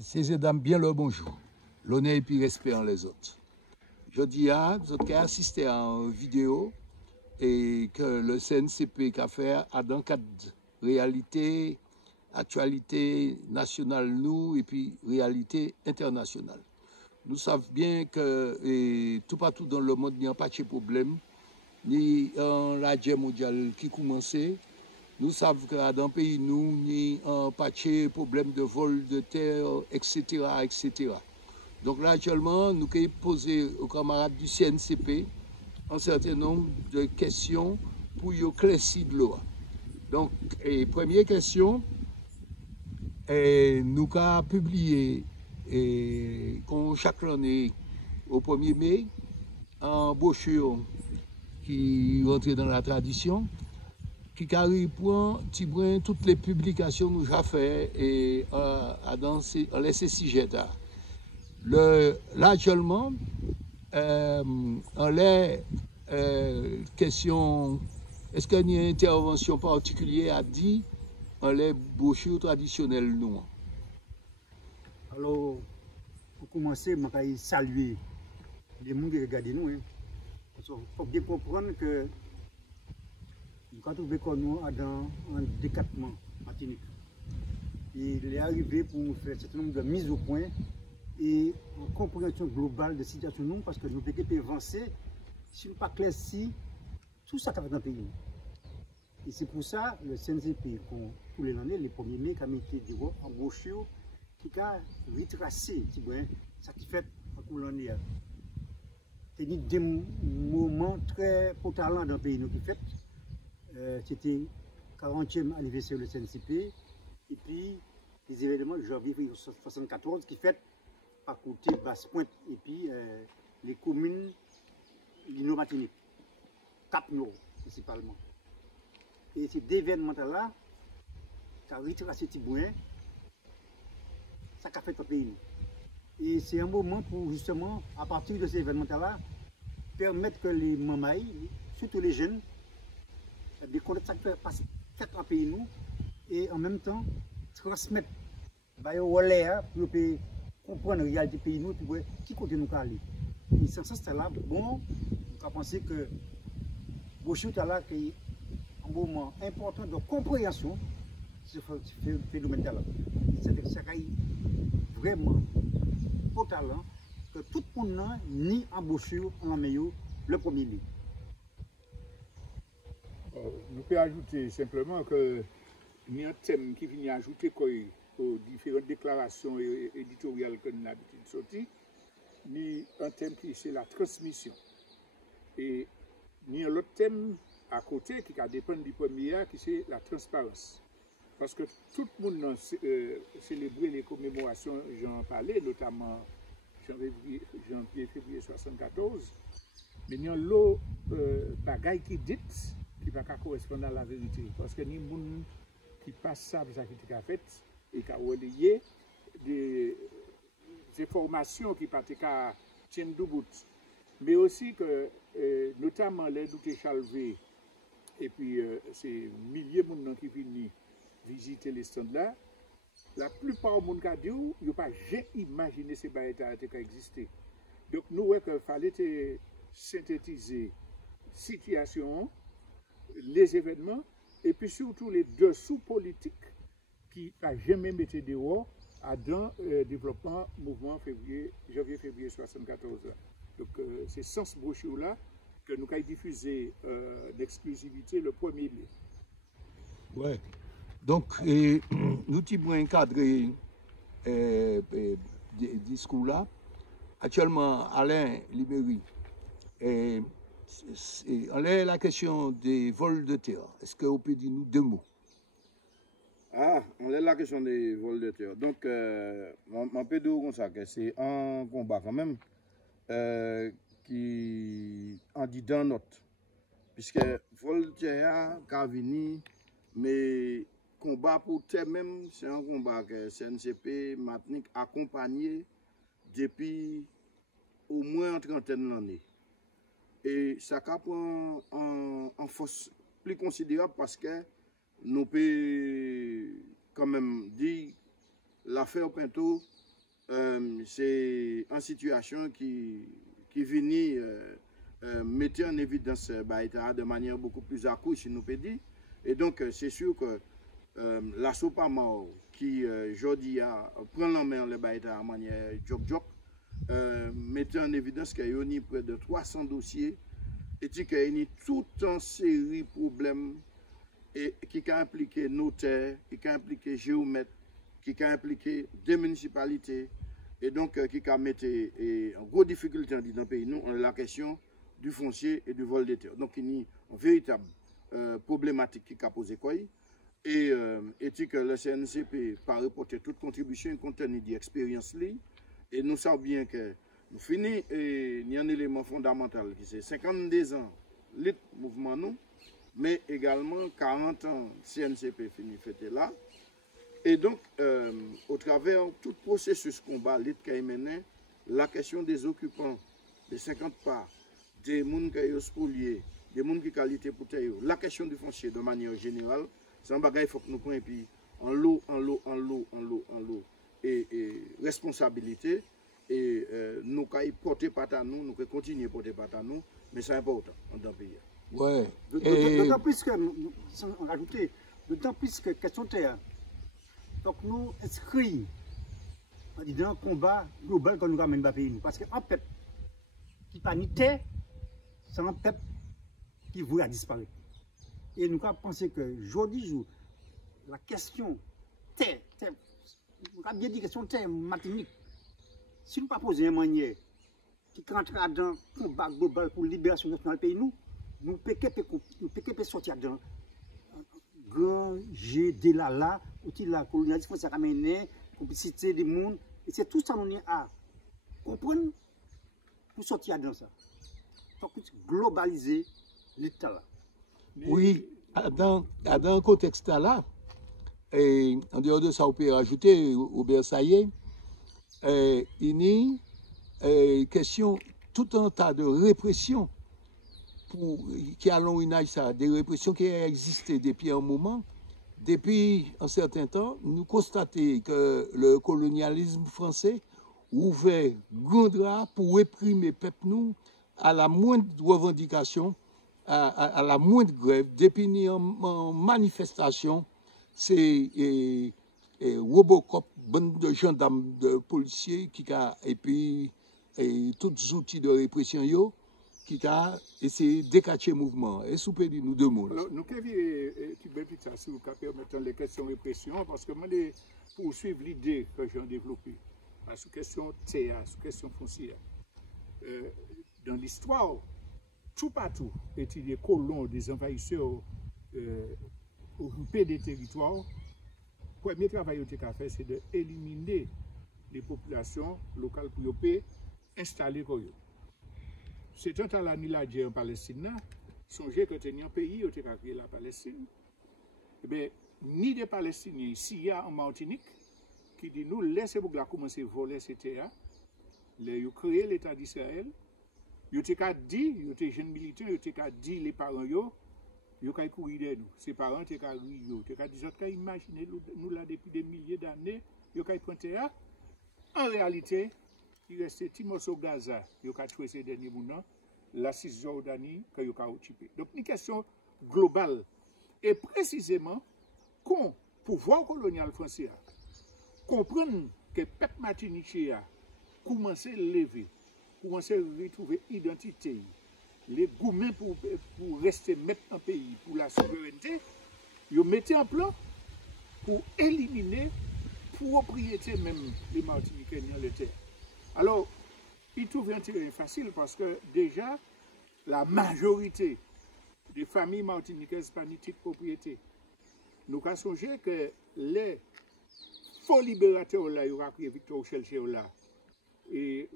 Ces dames, bien le bonjour. L'honneur et puis respect en les autres. Je dis à vous avez assisté à une vidéo et que le CNCP qu'a fait à dans quatre réalités, actualité nationale nous et puis réalité internationale. Nous savons bien que tout partout dans le monde, il n'y a pas de problème, ni la guerre mondiale qui commençait. Nous savons que dans le pays, nous, il n'y a pas de problème de vol de terre, etc., etc. Donc là, actuellement, nous avons posé aux camarades du CNCP un certain nombre de questions pour éclaircir de l'eau. Donc, première question, nous avons publié chaque année au 1er mai un brochure qui rentrait dans la tradition, qui reprend toutes les publications que nous avons faites et à laisser sujet. Là, actuellement, on les questions, est-ce qu'il y a une intervention particulière à dire dans les brochures traditionnelles nous? Alors, pour commencer, je vais saluer les gens qui regardent nous. Il faut bien comprendre que nous avons trouvé dans un décattement Martinique. Il est arrivé pour faire un certain nombre de mises au point et une compréhension globale de la situation parce que nous devons avancer si nous ne pas clairci tout ça qui a fait dans le pays. Et c'est pour ça que le CNCP, pour tous les années, les 1er mai, a mis en brochure qui a retracé ça qui fait pour l'année. C'est des moments très potents dans le pays qui fait. C'était 40e anniversaire du CNCP et puis les événements de janvier 1974 qui fait à côté Basse-Pointe et puis les communes Lino-Martinique, Cap-Nord principalement. Et ces événements-là, qui ont retracé Tibouin, ça a fait le pays. Et c'est un moment pour justement, à partir de ces événements-là, permettre que les mamaïs, surtout les jeunes, de connaître ce qui passe dans le pays nous, et en même temps transmettre au relais pour comprendre la réalité du pays nous, pour qui côté nous aller. Et sans ça, c'est là, bon, on a pensé que Bouchou est là, qui est un moment important de compréhension de ce phénomène-là. C'est vraiment au talent que tout le monde ni en Bouchou, en meilleur, le 1er mai. Nous pouvons ajouter simplement que il y a un thème qui vient ajouter aux différentes déclarations éditoriales que nous avons l'habitude de sortir. Il y a un thème qui c'est la transmission. Et il y a l'autre thème à côté qui dépend du premier, qui c'est la transparence. Parce que tout le monde a célébré les commémorations, j'en parlais, notamment janvier, février 1974. Mais il y a l'autre bagaille qui dit qui ne va pas correspondre à la vérité. Parce que les gens qui passent ça, ça qui a fait, et qui a relayé des informations qui ne tiennent debout. Mais aussi que, notamment les doutes chalvés, et puis ces milliers de gens qui viennent visiter les stands là, la plupart des gens qui disent, ils n'ont pas jamais imaginé ces barrières qui existaient. Donc nous, il fallait synthétiser la situation, les événements, et puis surtout les dessous politiques qui n'ont jamais mis dehors dans le développement mouvement janvier-février 1974. Donc c'est sans ce brochure-là que nous avons diffusé l'exclusivité le 1er mai. Ouais. Donc, nous avons encadré des discours-là. Actuellement, Alain Libéry, on a la question des vols de terre. Est-ce que vous pouvez dire nous deux mots? Ah, on a la question des vols de terre. Donc, on peut dire comme ça que c'est un combat quand même qui en dit dans notre. Puisque vol de terre a venu, mais combat pour terre même, c'est un combat que CNCP Martinique accompagné depuis au moins une trentaine d'années. Et ça prend en force plus considérable parce que nous pouvons quand même dire l'affaire Pinto c'est une situation qui vient mettre en évidence de manière beaucoup plus accrue, si nous peut dire. Et donc, c'est sûr que la Sopama qui, aujourd'hui, prend la main le Baïta de manière joke, mettait en évidence qu'il y a près de 300 dossiers et qu'il y a toute une série de problèmes et qui a impliqué notaires, qui a impliqué géomètres, qui a impliqué des municipalités et donc qui a mis en grosse difficulté dans le pays, nous, la question du foncier et du vol des terres. Donc il y a une véritable problématique qui a posé quoi. Et que le CNCP pas reporter toute contribution compte tenu de l'expérience. Et nous savons bien que nous finissons et il y a un élément fondamental qui c'est 52 ans le mouvement nous, mais également 40 ans CNCP fini fêté là. Et donc, au travers tout processus combat, mené, la question des occupants, des 50 parts, des gens qui sont spoliés, des gens qui qualité pour terre, la question du foncier de manière générale, c'est un bagage il faut que nous prenions en lot, et responsabilité, et nous pouvons porter pas à nous, nous pouvons continuer à porter pas à nous, mais c'est important dans le pays. Ouais. D'autant plus que, sans rajouter, d'autant plus que question de terre. Donc nous inscrivons dans un combat global que nous ramène dans le pays. Parce qu'un peuple qui n'a ni terre, c'est un peuple qui voulait disparaître. Et nous avons pensé que jour du jour, la question terre, nous avons bien dit question terre, Martinique, si nous ne posons pas une manière qui rentrera dans le combat global pour la libération nationale du pays, nous pouvons sortir dans grand G de là, la colonialisation, ça ramène la complicité des mondes, et c'est tout ça nous a comprendre pour sortir dans ça. Donc, globaliser l'État là. Oui, dans le contexte là, et en dehors de ça, on peut rajouter au Versailles, il y a question, tout un tas de répression qui allons ça, des répressions qui ont existé depuis un moment. Depuis un certain temps, nous constatons que le colonialisme français ouvert grand drap pour réprimer peuple nous à la moindre revendication, à la moindre grève, depuis en manifestation, c'est Robocop, bande de gendarmes, de policiers, et puis tous les outils de répression yo, qui a essayé de décacher le mouvement. Et sous pédi nous deux mots. Nous avons vu si vous permettez les questions de répression, parce que moi, poursuivre l'idée que j'ai développée, sur la question terre, sur la question foncière. Dans l'histoire, tout partout, étaient des colons, des envahisseurs occupés des territoires. Le premier travail que nous avons fait, c'est d'éliminer les populations locales pour installer. C'est un temps la en Palestine, songez que tu as un pays où tu as créé la Palestine. Eh bien, ni des Palestiniens, s'il y a en Martinique, qui dit nous, laissez vous commencer à voler ces terres, ils ont créé l'État d'Israël, ils ont dit, ils ont jeunes militaires, ils ont dit les parents, ils ont courir de nous. Ces parents, ils ont dit, ils ont imaginé nous là depuis des milliers d'années, ils ont pris terre. En réalité, il reste un petit morceau de Gaza, il a tué ces derniers mois, la Cisjordanie, qu'il a occupé. Donc, une question globale. Et précisément, quand le pouvoir colonial français comprend que le peuple martiniquais a commencé à lever, commencé à retrouver l'identité, les gourmets pour rester maître en pays, pour la souveraineté, ils mettaient en plan pour éliminer la propriété même des Martiniquais dans les terres. Alors, il trouve un terrain facile parce que déjà, la majorité des familles martiniquaises pas de propriété. Nous avons songé que les faux libérateurs là, ils ont pris Victor Chelcher là et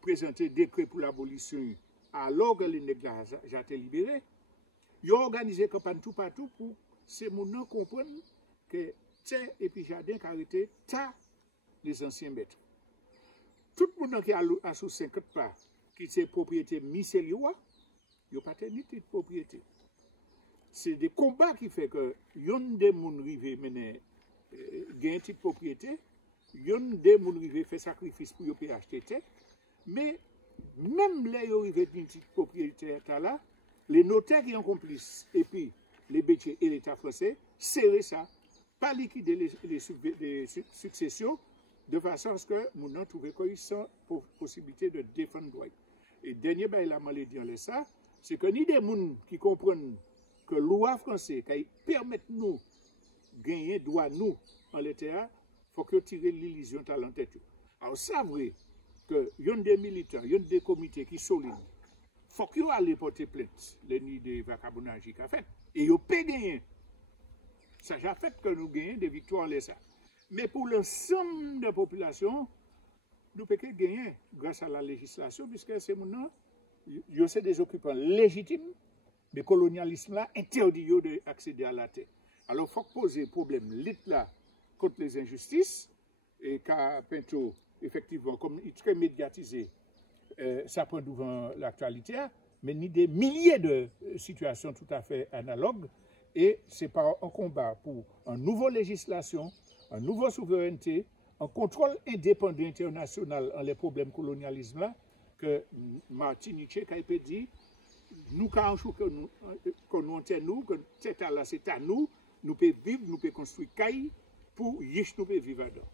présenté décret pour l'abolition alors que les nègres ont été libérés. Ils ont organisé campagne tout partout pour ces gens comprennent que terre et puis jardin qui arrêté les anciens maîtres. Tout le monde qui a sous 50 pas, qui est propriété mycélioise, il n'y a pas de propriété. C'est des combats qui font que yon des gens arrivent mener gain de propriété yon de moun rive fait sacrifice pour payer acheter tête, mais même les yo rive d'une petite propriétaire là, les notaires qui ont complice et puis les bétiers et l'État français, serrer ça, pas liquider les successions de façon à ce que moun nan trouve quoi sans possibilité de défendre droit. Et dernier bail la maladie en ça, c'est que ni des moun qui comprennent que loi française qui permet nous gagner droit nous en l'État, faut que tirer l'illusion à l'entête. Alors c'est vrai que y a des militants, y a des comités qui sont solides. Faut qu'ils aillent porter plainte les nids de vagabondage qui a fait et ils peuvent gagner. Ça a fait que nous gagnons des victoires en l'État. Mais pour l'ensemble de la population, nous pouvons gagner grâce à la législation, puisque c'est maintenant, c'est des occupants légitimes, mais le colonialisme là interdit d'accéder à la terre. Alors il faut poser problème là contre les injustices, et car Pinto, effectivement, comme il est très médiatisé, ça prend devant l'actualité, mais il y a des milliers de situations tout à fait analogues, et c'est par un combat pour une nouvelle législation, une nouvelle souveraineté, un contrôle indépendant international en les problèmes colonialisme là, que Martinique a dit, nous quand que nous que c'est à là c'est à nous, nous pouvons vivre, nous pouvons construire caille pour yish nous pouvons vivre dedans.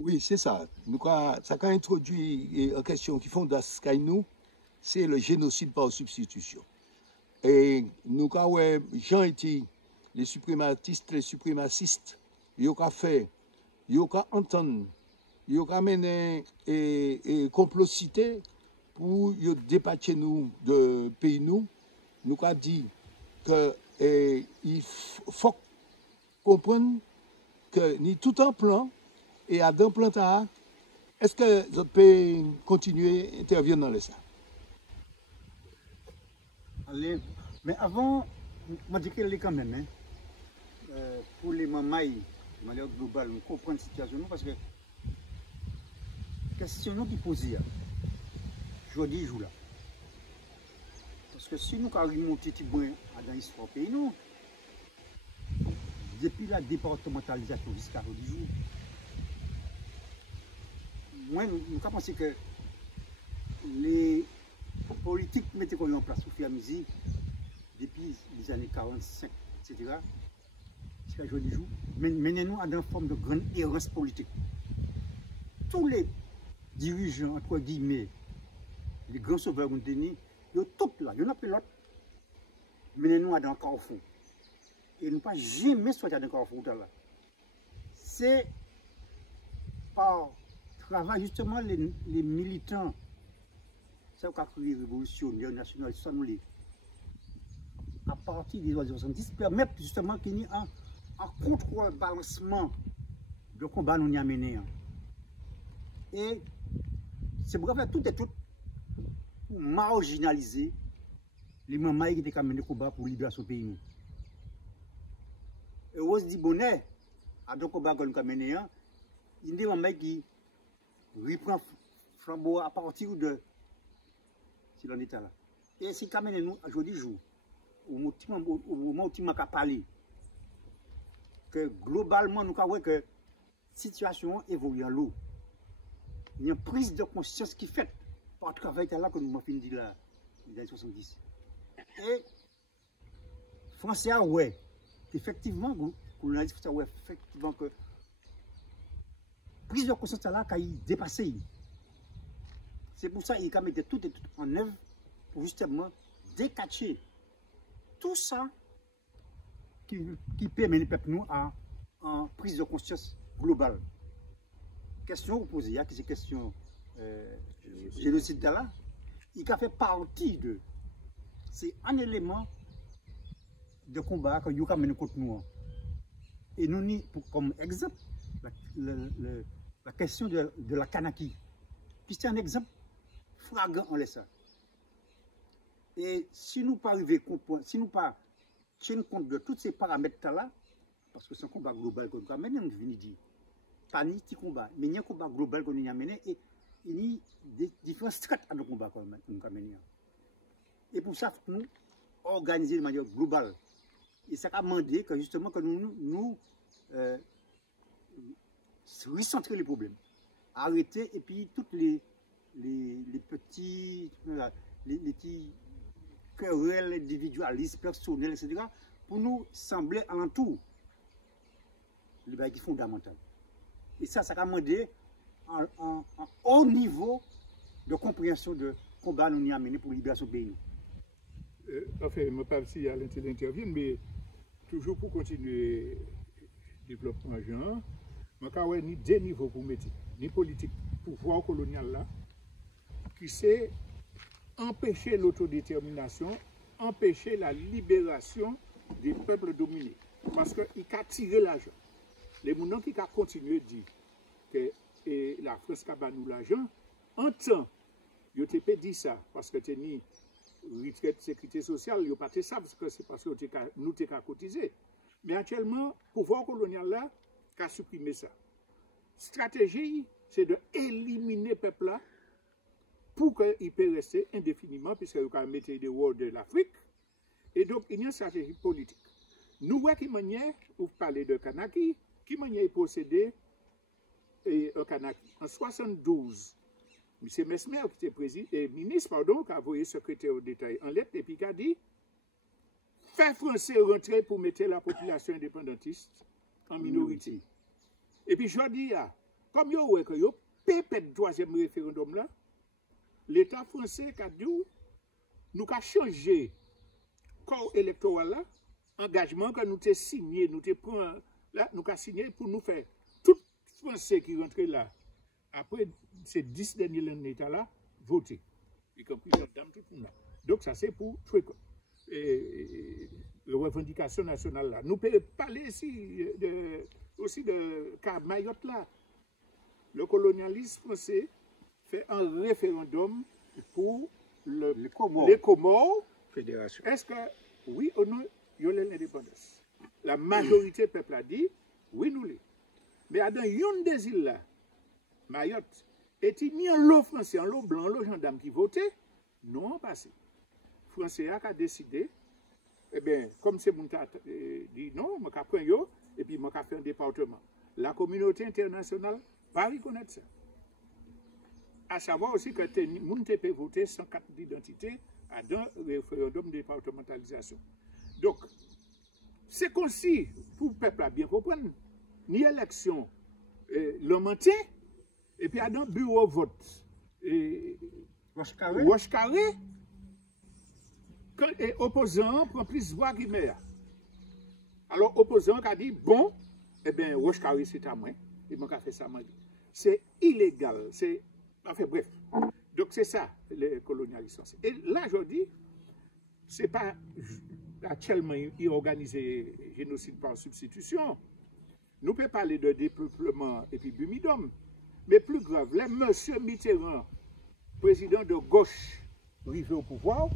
Oui, c'est ça. Ça a introduit une question qui fonde nous, c'est le génocide par substitution. Et nous avons Jean été les suprématistes, ils ont fait, ils ont entendu, ils ont mené et complocité pour dépatcher nous de pays nous avons dit que il faut comprendre que ni tout un plan et à d'un plan est-ce que vous pouvez continuer à intervenir dans les ça? Allez, mais avant, je dis que quand même, pour les mamailles, de manière globale, nous comprenons la situation parce que la question qui pose je dis jour là. Parce que si nous avons remonté dans l'histoire du pays, nous, depuis la départementalisation jusqu'à aujourd'hui, moi, nous avons pensé que les politiques mettaient en place sous Fiamizi depuis les années 45, etc. Jusqu'à aujourd'hui, menez-nous à une forme de grande errance politique. Tous les dirigeants, entre guillemets, les grands sauveurs ont tenu, ils ont tout là, il y en a plus l'autre, menez-nous à un carrefour. Et nous pas jamais sortir d'un carrefour là. C'est par travail justement les militants, ça qui a créé la révolution nationale, à partir des années 70, permettent justement qu'il y ait un contre-balancement de combat nous y a mené. Et c'est pour faire tout et tout pour marginaliser les mamans qui étaient mené combat pour libérer ce pays. Et on se dit bonnet, à deux combats que nous avons mené, il y a des mamans qui reprend flambeau à partir de si l'on est là. Et si quand même nous aujourd'hui jour au moment où tu m'as parlé que globalement nous avons que la situation évolue à l'eau. Il y a une prise de conscience qui fait par le travail là que nous avons fini là dans les années 70. Et Français ouais effectivement effectivement que prise de conscience là qui a dépassé. C'est pour ça qu'il a mis tout en œuvre pour justement décacher tout ça qui permet les peuples nous à en prise de conscience globale. Question posée, c'est une question génocide là, il a fait partie de. C'est un élément de combat que nous avons mené contre nous. Et nous, comme exemple, la question de la Kanaki. Puis c'est un exemple flagrant en laissant. Et si nous pas arriver comprendre, si nous pas tenir compte de tous ces paramètres-là, parce que c'est un combat global que nous avons mené, nous venons dire, pas ni petit combat, mais il y a un combat global que nous avons mené et il y a des différentes strates à nos combats que nous avons mené. Et pour ça, nous organiser de manière globale. Et ça a demandé que justement que nous recentrer les problèmes. Arrêter et puis toutes les petits querelles individualistes, personnels, etc. pour nous sembler alentour. Le bagage qui est fondamental. Et ça a demandé un haut niveau de compréhension de combat nous y a mené pour la libération du pays. Enfin, je ne sais pas si à l'interview, mais toujours pour continuer le développement genre, je n'ai ni deux niveaux pour mettre, ni politique, pouvoir colonial là, qui c'est empêcher l'autodétermination, empêcher la libération des peuples dominés. Parce qu'il a tiré l'argent. Les gens qui ont continué de dire que la France a nous l'argent, en temps, ils ont dit ça, parce que ni retraite, sécurité sociale, ils n'ont pas fait ça, parce que c'est parce que nous avons cotisé. Mais actuellement, le pouvoir colonial là, a supprimé ça. Stratégie, c'est d'éliminer le peuple là pour qu'il puisse rester indéfiniment, puisqu'il a mis des rois de l'Afrique. Et donc, il y a une stratégie politique. Nous, qui manière, vous parlez de Kanaki, qui manière posséder un Kanaki. En 72, M. Mesmer, qui était ministre, pardon, qui a envoyé secrétaire au détail en lettre, et puis qui a dit faire français rentrer pour mettre la population indépendantiste en minorité. Et puis je dis, comme vous voyez que vous pépé le troisième référendum là, l'État français a dit nous avons changé le corps électoral là, engagement que nous avons signé, nous avons signé pour nous faire tout Français qui rentrent là, après ces 10 dernières années là, voter. Y compris les dames, tout le monde là. Donc ça c'est pour truc. La revendication nationale là. Nous pouvons parler ici aussi de cas Mayotte là. Le colonialisme français fait un référendum pour les Comores. Fédération. Est-ce que oui ou non, il y a l'indépendance? La majorité du peuple a dit oui, nous l'avons. Mais dans une des îles là, Mayotte, est-il ni en l'eau français, en l'eau blanc, en l'eau gendarme qui votait? Non, passé. Français a décidé, eh bien, comme c'est mon dit non, je prends yo, et puis je fais un département. La communauté internationale va reconnaître ça. À savoir aussi que moun te peut voter sans carte d'identité à un référendum de départementalisation. Donc, c'est comme si, pour le peuple à bien comprendre, ni élection, l'homme entier, et puis à un bureau vote, Roche Carré, et opposant prend plus de voix qu'il met. Alors, opposant a dit, bon, eh bien, Roche Carré, c'est à moi, et moi, j'ai fait ça, c'est illégal, c'est. Enfin, bref. Donc, c'est ça, le colonialisme. Et là, je dis, ce n'est pas actuellement organiser génocide par substitution. Nous pouvons parler de dépeuplement et puis bumidum. Mais plus grave, là, M. Mitterrand, président de gauche, arrivé au pouvoir,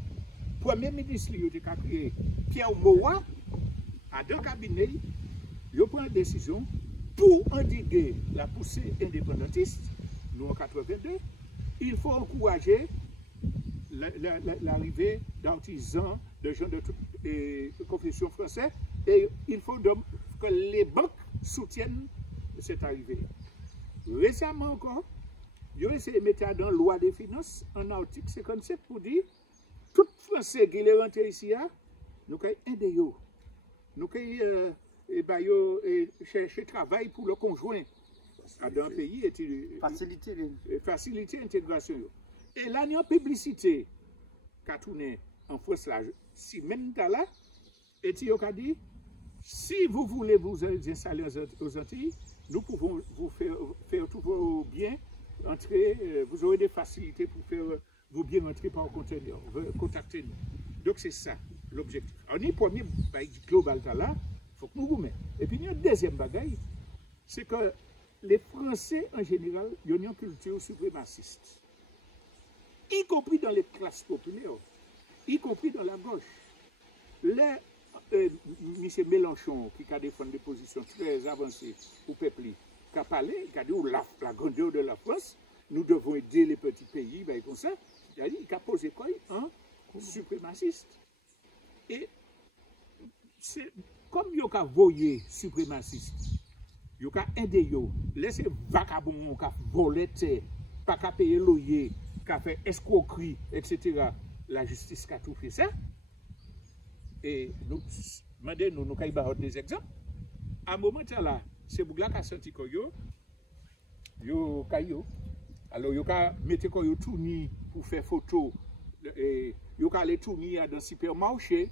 premier ministre, il a créé Pierre Moa, à deux cabinets, il prend une décision pour endiguer la poussée indépendantiste. Nous, en 82, il faut encourager l'arrivée d'artisans, de gens de toutes confessions françaises, et il faut donc que les banques soutiennent cette arrivée. Récemment encore, ils ont essayé de mettre dans la loi des finances un article 57 pour dire tout Français qui est rentré ici, nous avons aider eux. Nous avons chercher travail pour le conjoint. Dans un pays, faciliter l'intégration. Et là, il y a une publicité qui a tourné en France, là, si même là, et il a dit, si vous voulez vous installer aux Antilles, nous pouvons vous faire tous vos biens entrer, vous aurez des facilités pour faire vos biens entrer par conteneur, contactez nous. Donc c'est ça l'objectif. Alors, le premier global là, il faut que nous vous mettions. Et puis, il y a un deuxième bagaille, c'est que les Français, en général, ils ont une culture suprémaciste. Y compris dans les classes populaires, y compris dans la gauche. M. Mélenchon, qui a défendu des positions très avancées au peuple, qui a parlé, qui a dit la grandeur de la France, nous devons aider les petits pays, ben, comme ça, il a posé quoi? Un suprémaciste. Et c'est comme il a voyé suprémaciste. Yo ka aider yo. Laissez vagabond ka voler terre, pas ka payer loyer, ka fait escroquerie, etc. La justice ka tout fait ça. Et nous demandons nous ka des exemples. À un moment là, c'est Bougla qui a senti que yo kayo. Alors yo ka mettre ko yo tourni pour faire photo. Yo ka aller tourner dans supermarché.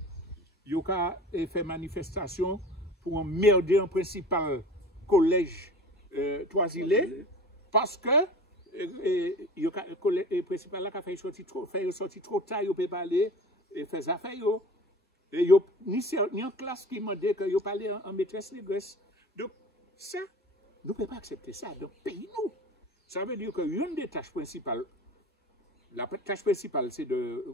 Yo ka faire manifestation pour emmerder un principal collège Toisilé parce que le principal là fait sorti trop tard, yo peut parler et faire affaire yo. Et yo ni en classe qui m'a dit que yo parler en maîtresse négresse. Donc ça nous ne pouvons pas accepter ça dans le pays nous. Ça veut dire que une des tâches principales, la tâche principale c'est de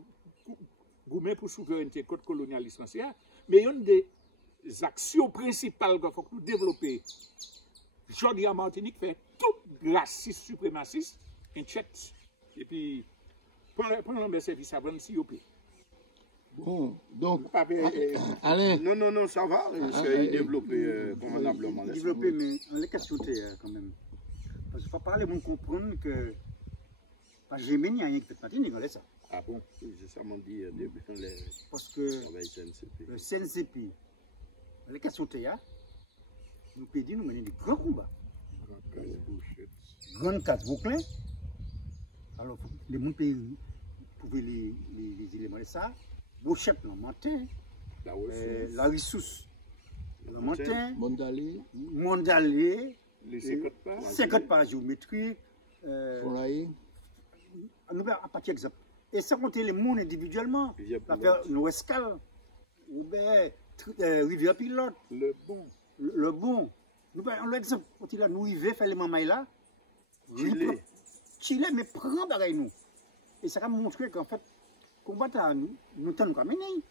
goumer pour souveraineté contre colonialisme ancien, mais une des actions principales qu'il faut que nous développions. Aujourd'hui, en Martinique, fait tout raciste, suprémaciste, un check. Et puis, pendant le service à 26 OP. Bon, donc, Alain. Non, ça va. C'est développé convenablement. Développé, mais on les questions quand même. Parce qu'il faut parler, on comprendre que. Pas jamais, il n'y a rien qui fait Martinique, on laisse ça. Ah bon, c'est ça m'ont dit parce que le CNCP, les questions théâtre, nous pouvons dire nous mener des grands combats. Grandes cases bouclées. Alors, les gens pouvaient les éléments de ça. Bouchette, le matin. La ressource, le matin. Mondalé. Les 50 pas géométriques. Nous avons un paquet d'exemples. Et ça compte les mondes individuellement. L'affaire Noescal, ou bien Rivière Pilote. Le bon. Nous avons l'exemple, quand il a nous arrivé, faire les mamans là. Chile, mais prend pareil nous. Et ça va montrer qu'en fait, combat à nous t'en mener.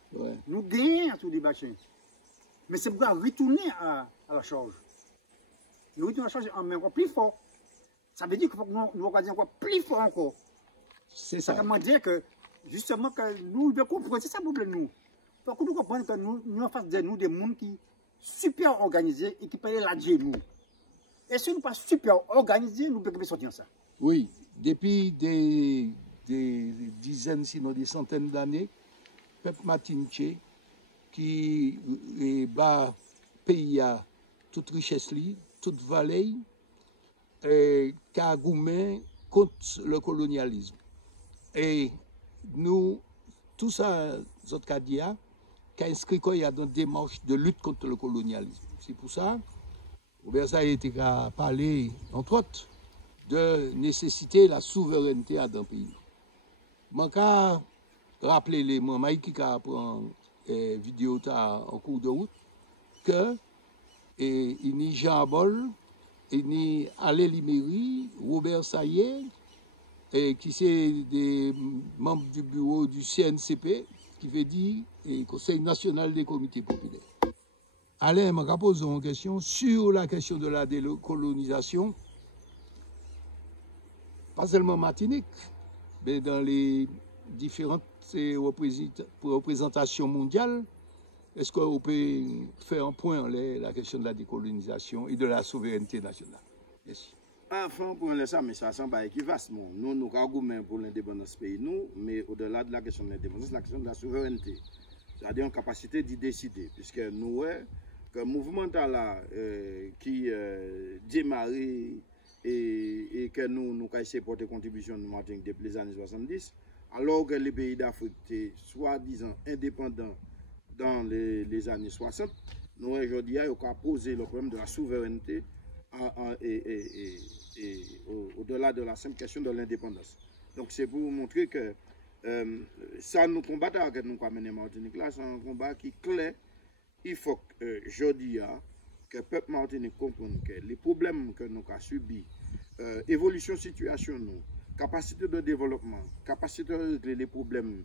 Nous gagnons sur des bâchins. Mais c'est pour retourner à la charge. Nous retourner à la charge en même temps plus fort. Ça veut dire qu'il faut que nous regardions encore plus fort encore. C'est ça. Ça veut dire que, justement, que nous devons comprendre, c'est ça pour nous. Pour que nous comprenions que nous en face de nous des gens qui sont super organisés et qui payent la nous. Et si nous ne sommes pas super organisés, nous pouvons sortir ça. Oui, depuis des dizaines, sinon des centaines d'années, le peuple martiniquais qui est bas pays à toute richesse, toute vallée, qui a goumé contre le colonialisme. Et nous, tout ça, notre cadia, qui a inscrit qu'il y a dans des démarches de lutte contre le colonialisme. C'est pour ça, Robert ça a été parlé, entre autres, de nécessiter la souveraineté dans le pays. Je vais rappeler les mamans qui prennent vidéo en cours de route que il n'y a Jean Abol, il n'y a Alain Liméry, Robert Saillet, qui c'est des membres du bureau du CNCP, qui veut dire Conseil national des comités populaires. Alain, je vais poser une question sur la question de la décolonisation, pas seulement Martinique, mais dans les différentes représentations mondiales. Est-ce qu'on peut faire un point sur la question de la décolonisation et de la souveraineté nationale? Merci. Enfin, pour ça, mais ça semble équivalent. Nous avons pour l'indépendance pays, mais au-delà de la question de l'indépendance, la question de la souveraineté. C'est-à-dire une capacité d'y décider. Puisque nous, que le mouvement là, qui démarre et que nous avons essayé de porter contribution de Martinique depuis les années 70, alors que les pays d'Afrique étaient soi-disant indépendants dans les années 60, nous aujourd'hui avons posé le problème de la souveraineté et au-delà de la simple question de l'indépendance. Donc c'est pour vous montrer que ça nous combat que nous avons mené Martinique là, c'est un combat qui est clair. Il faut que aujourd'hui que le peuple Martinique comprenne que les problèmes que nous avons subis, évolution situation nous, capacité de développement, capacité de régler les problèmes,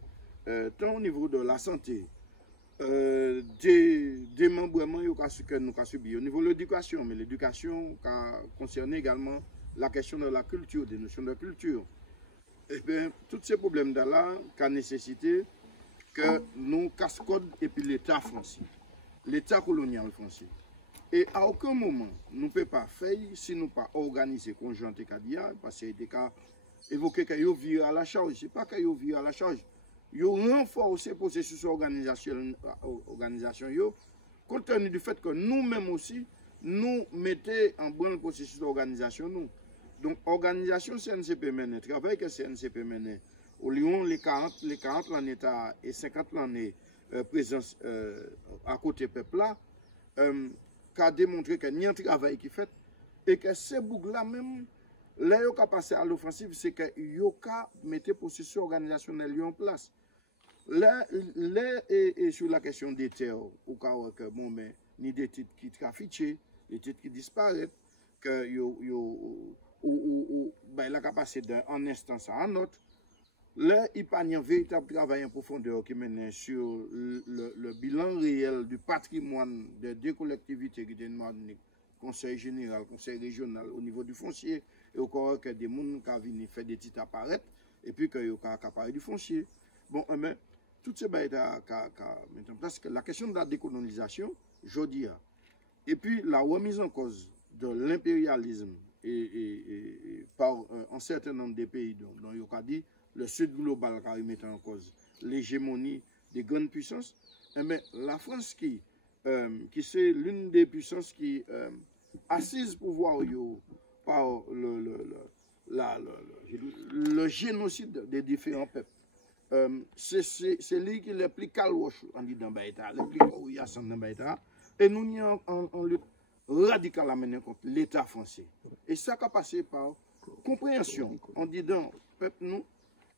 tant au niveau de la santé, des démembrements que nous avons subis au niveau de l'éducation, mais l'éducation concerne également la question de la culture, des notions de culture. Et bien, tous ces problèmes-là qui ont nécessité que nous casse-code et puis l'État français, l'État colonial français, Et à aucun moment, nous ne pouvons pas faire si nous ne pas organiser conjoint Kadia, parce qu'il a évoqué qu'il y a viré à la charge. Ce n'est pas qu'il y a viré à la charge. Il y a renforcé le processus organisation, compte tenu du fait que nous-mêmes aussi, nous mettons en bon le processus d'organisation. Donc, organisation CNCP mène, travail que CNCP mène, au Lyon, les 40 l'année et 50 l'année présence à côté peuple là, qu'a démontré qu'il y a un travail qui fait et que ces boucles-là même, là, il a passé à l'offensive, c'est qu'il a mis le processus organisationnel en place. Là, et sur la question des terres, au cas où bon, mais, ni des titres qui trafiquent, des titres qui disparaissent, que ben, la capacité d'un instance à un autre. Là, il n'y a pas un véritable travail en profondeur qui mène sur le bilan réel du patrimoine des deux collectivités qui étaient conseil général, conseil régional au niveau du foncier, et encore que des gens qui viennent faire des titres apparaître, et puis qu'ils ont accaparé du foncier. Bon, mais toutes ces choses maintenant, parce que la question de la décolonisation, je dis, et puis la remise en cause de l'impérialisme et par un certain nombre de pays, dont il a dit, le sud global qui met en cause l'hégémonie des grandes puissances, mais la France qui c'est l'une des puissances qui assise pouvoir par le génocide des différents peuples. C'est lui qui est le plus calouche en dit dans Baïta, le plus coriace dans Baïta, et nous y en lutte radicale à mener contre l'État français. Et ça a passé par compréhension, en disant peuple nous,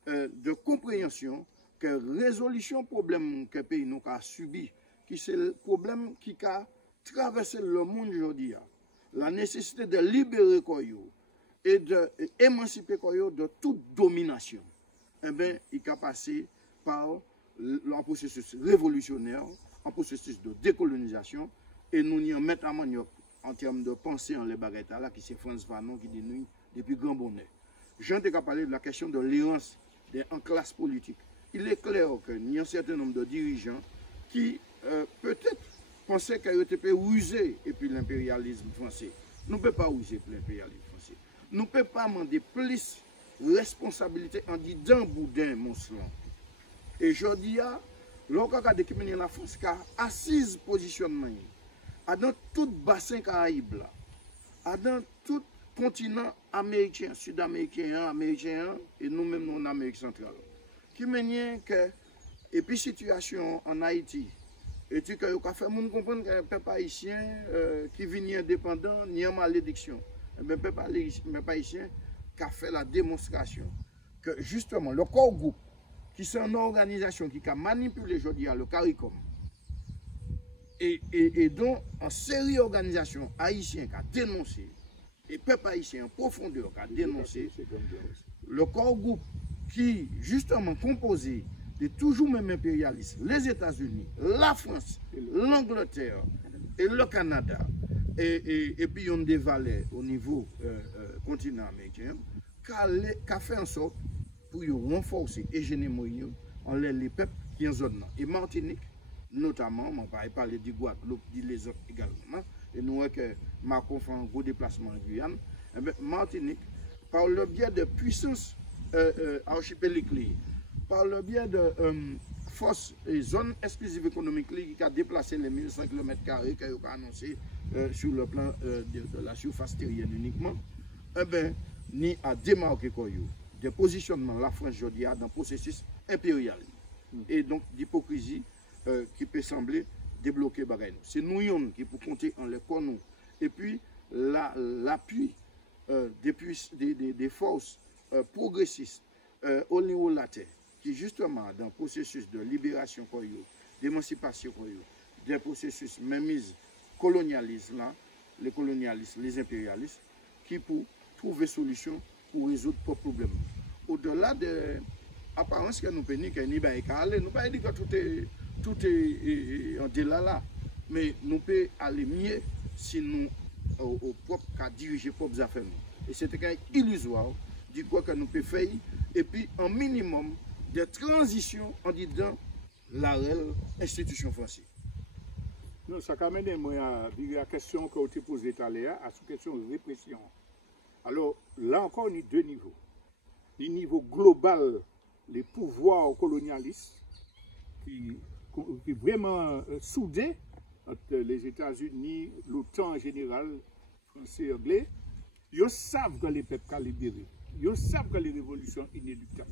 de compréhension que résolution problème que le pays nous a subi, qui c'est le problème qui a traversé le monde aujourd'hui, la nécessité de libérer Koyo et d'émanciper Koyo de toute domination, eh bien, il a passé par un processus révolutionnaire, un processus de décolonisation, et nous y en mettons en manioc en termes de pensée en les baguettes là, qui c'est Frantz Fanon qui dit nous depuis grand bonheur. Jean a parlé de la question de l'errance en classe politique. Il est clair qu'il y a un certain nombre de dirigeants qui peut-être pensaient qu'ils étaient rusés et puis l'impérialisme français. Nous ne pouvons pas ruser pour l'impérialisme français. Nous ne pouvons pas demander plus de responsabilité en disant boudin, mon slan. Et je dis, lorsqu'on a décliné la France, qui a assise positionnement, dans tout bassin caraïbe, dans tout continent américain, sud-américain, américain, et nous-mêmes, nous en Amérique centrale. Qui mène que, et puis situation en Haïti, et tu que fait moun comprendre que peuple haïtien qui vient indépendant, ni en malédiction. Et bien, peuple haïtien qui a fait la démonstration que justement, le corps groupe, qui c'est une organisation qui a manipulé aujourd'hui le CARICOM, et dont en série d'organisations haïtiennes qui a dénoncé, et peuple haïtien en profondeur qui a dénoncé, le corps groupe qui justement composé de toujours même impérialistes, les États-Unis, la France, l'Angleterre et le Canada, et puis on des valets au niveau continent américain, qui a fait en sorte pour renforcer l'hégémonie en les peuples qui sont en zone. Et Martinique, notamment, on va parler du Guadeloupe, les autres également, et nous voyons que Macron fait un gros déplacement en Guyane, Martinique, par le biais de puissance archipélique, par le biais de forces et zones exclusives économiques qui a déplacé les 1500 km² qu'il a annoncé sur le plan de la surface terrienne uniquement, ni à démarquer des positionnements la France aujourd'hui dans le processus impérial. Et donc d'hypocrisie qui peut sembler débloquer bagaille. C'est nous qui pour compter en les nous. Et puis l'appui des forces progressistes au niveau de la terre, qui justement dans le processus de libération, d'émancipation, des processus même colonialistes, les colonialistes, les impérialistes, qui pour trouver solution pour résoudre nos problèmes. Au-delà de l'apparence que nous peignons, nous ne pouvons pas dire que tout est en délat là, mais nous pouvons aller mieux si nous, au propre cas, diriger nos propres affaires. Et c'est illusoire du quoi que nous pouvons faire, et puis un minimum de transition en disant la réelle institution française. Non, ça amène moi à la question que tu posée tout à l'heure, à la question de répression. Alors, là encore, on a deux niveaux. Le niveau global, les pouvoirs colonialistes, qui vraiment soudés entre les États-Unis, l'OTAN en général, français et anglais, ils savent que les peuples sont libérés. Ils savent que les révolutions sont inéluctables.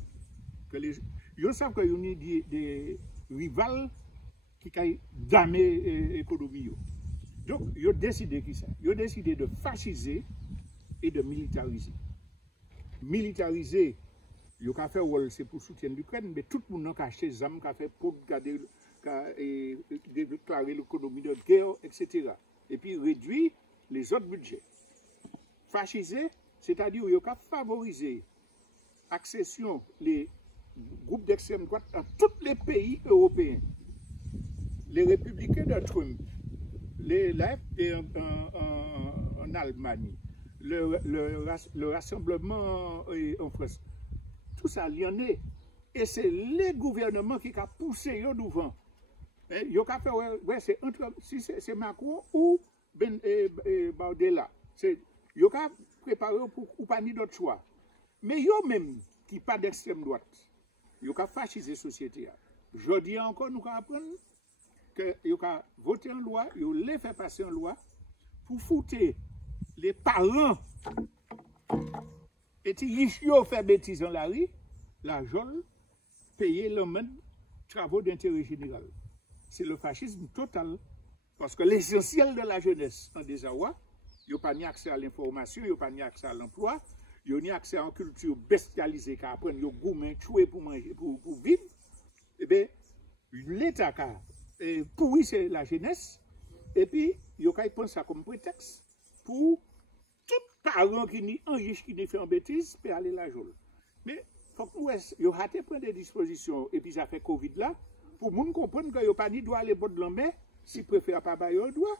Ils savent qu'il y a des rivales qui ont damné l'économie. Donc, ils ont décidé qui ça? Ils ont décidé de fasciser et de militariser. Militariser, ils ont fait c'est pour soutien l'Ukraine, mais tout le monde a acheté des armes, a fait pour garder, déclarer l'économie de guerre, etc. Et puis réduire les autres budgets. Fasciser, c'est-à-dire qu'ils ont favorisé l'accession les groupes d'extrême droite dans tous les pays européens. Les républicains de Trump, les l'AfD en Allemagne, le rassemblement en France, tout ça, il y en est. Et c'est les gouvernements qui ont poussé devant. Ils ont fait, ouais, c'est entre, si c'est Macron ou Bardella. Ils ont préparé pour pas ni d'autre choix. Mais eux même qui pas d'extrême droite, ils ont fascisé la société. Je dis encore, nous apprenons que ils ont voté en loi, ils ont fait passer en loi pour foutre les parents. Et si ils ont fait bêtises dans la rue, l'argent payer l'homme travaux d'intérêt général. C'est le fascisme total. Parce que l'essentiel de la jeunesse en désarroi, ils n'ont pas ni accès à l'information, ils n'ont pas ni accès à l'emploi, ils n'ont ni accès à une culture bestialisée qui apprennent, ils ont gourmand, tuer pour manger, pour vivre. Eh bien, l'État a pourri c'est la jeunesse, et puis ils ont pensé ça comme prétexte pour tout parent qui n'est en riche, qui n'est fait en bêtise, peut aller la jolie. Mais il faut que nous ayons prendre des dispositions, et puis ça fait Covid là, pour que nous comprenions qu'ils n'ont pas ni droit à les bottes de la main, s'ils préfèrent pas bailler le droit.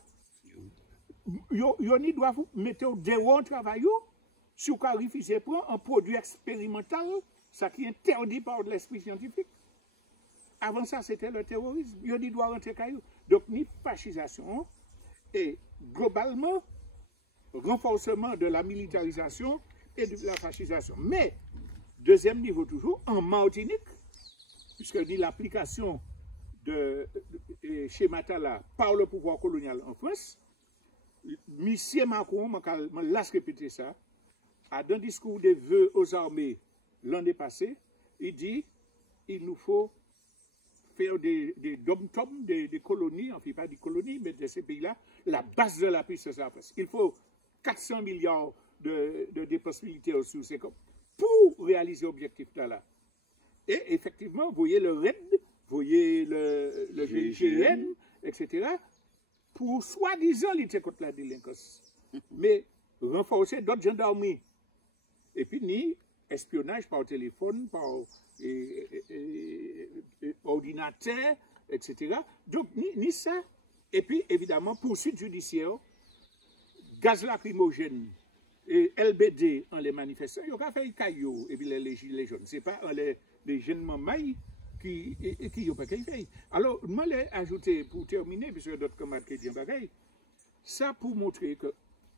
Ils n'ont ni droit de mettre au déron travail, si vous refusez de prendre un produit expérimental, ça qui est interdit par l'esprit scientifique. Avant ça, c'était le terrorisme. Ils ont ni droit rentrer caillou. Donc, ni fascisation, et globalement, renforcement de la militarisation et de la fascisation. Mais, deuxième niveau toujours, en Martinique, puisque dit l'application de schéma là par le pouvoir colonial en France, M. Macron, je laisse répéter ça, a dans un discours de vœux aux armées l'année passée, il dit il nous faut faire des dom-toms, des colonies, enfin pas des colonies, mais de ces pays-là, la base de la puissance de la France. Il faut 400 milliards de dépenses militaires sur ces comptes pour réaliser l'objectif là. Et effectivement, vous voyez le RAID, vous voyez le GIGN, etc., pour soi-disant lutter contre la délinquance. Mais renforcer d'autres gendarmeries. Et puis, ni espionnage par téléphone, par ordinateur, etc. Donc, ni ça. Et puis, évidemment, poursuite judiciaire, gaz lacrymogène, et LBD en les manifestants, il y a fait les cailloux, et puis les gilets jaunes. Ce n'est pas les jeunes mamailles qui n'ont pas fait. Alors, je vais ajouter, pour terminer, puisque d'autres camarades qui disent bagaille, ça pour montrer que,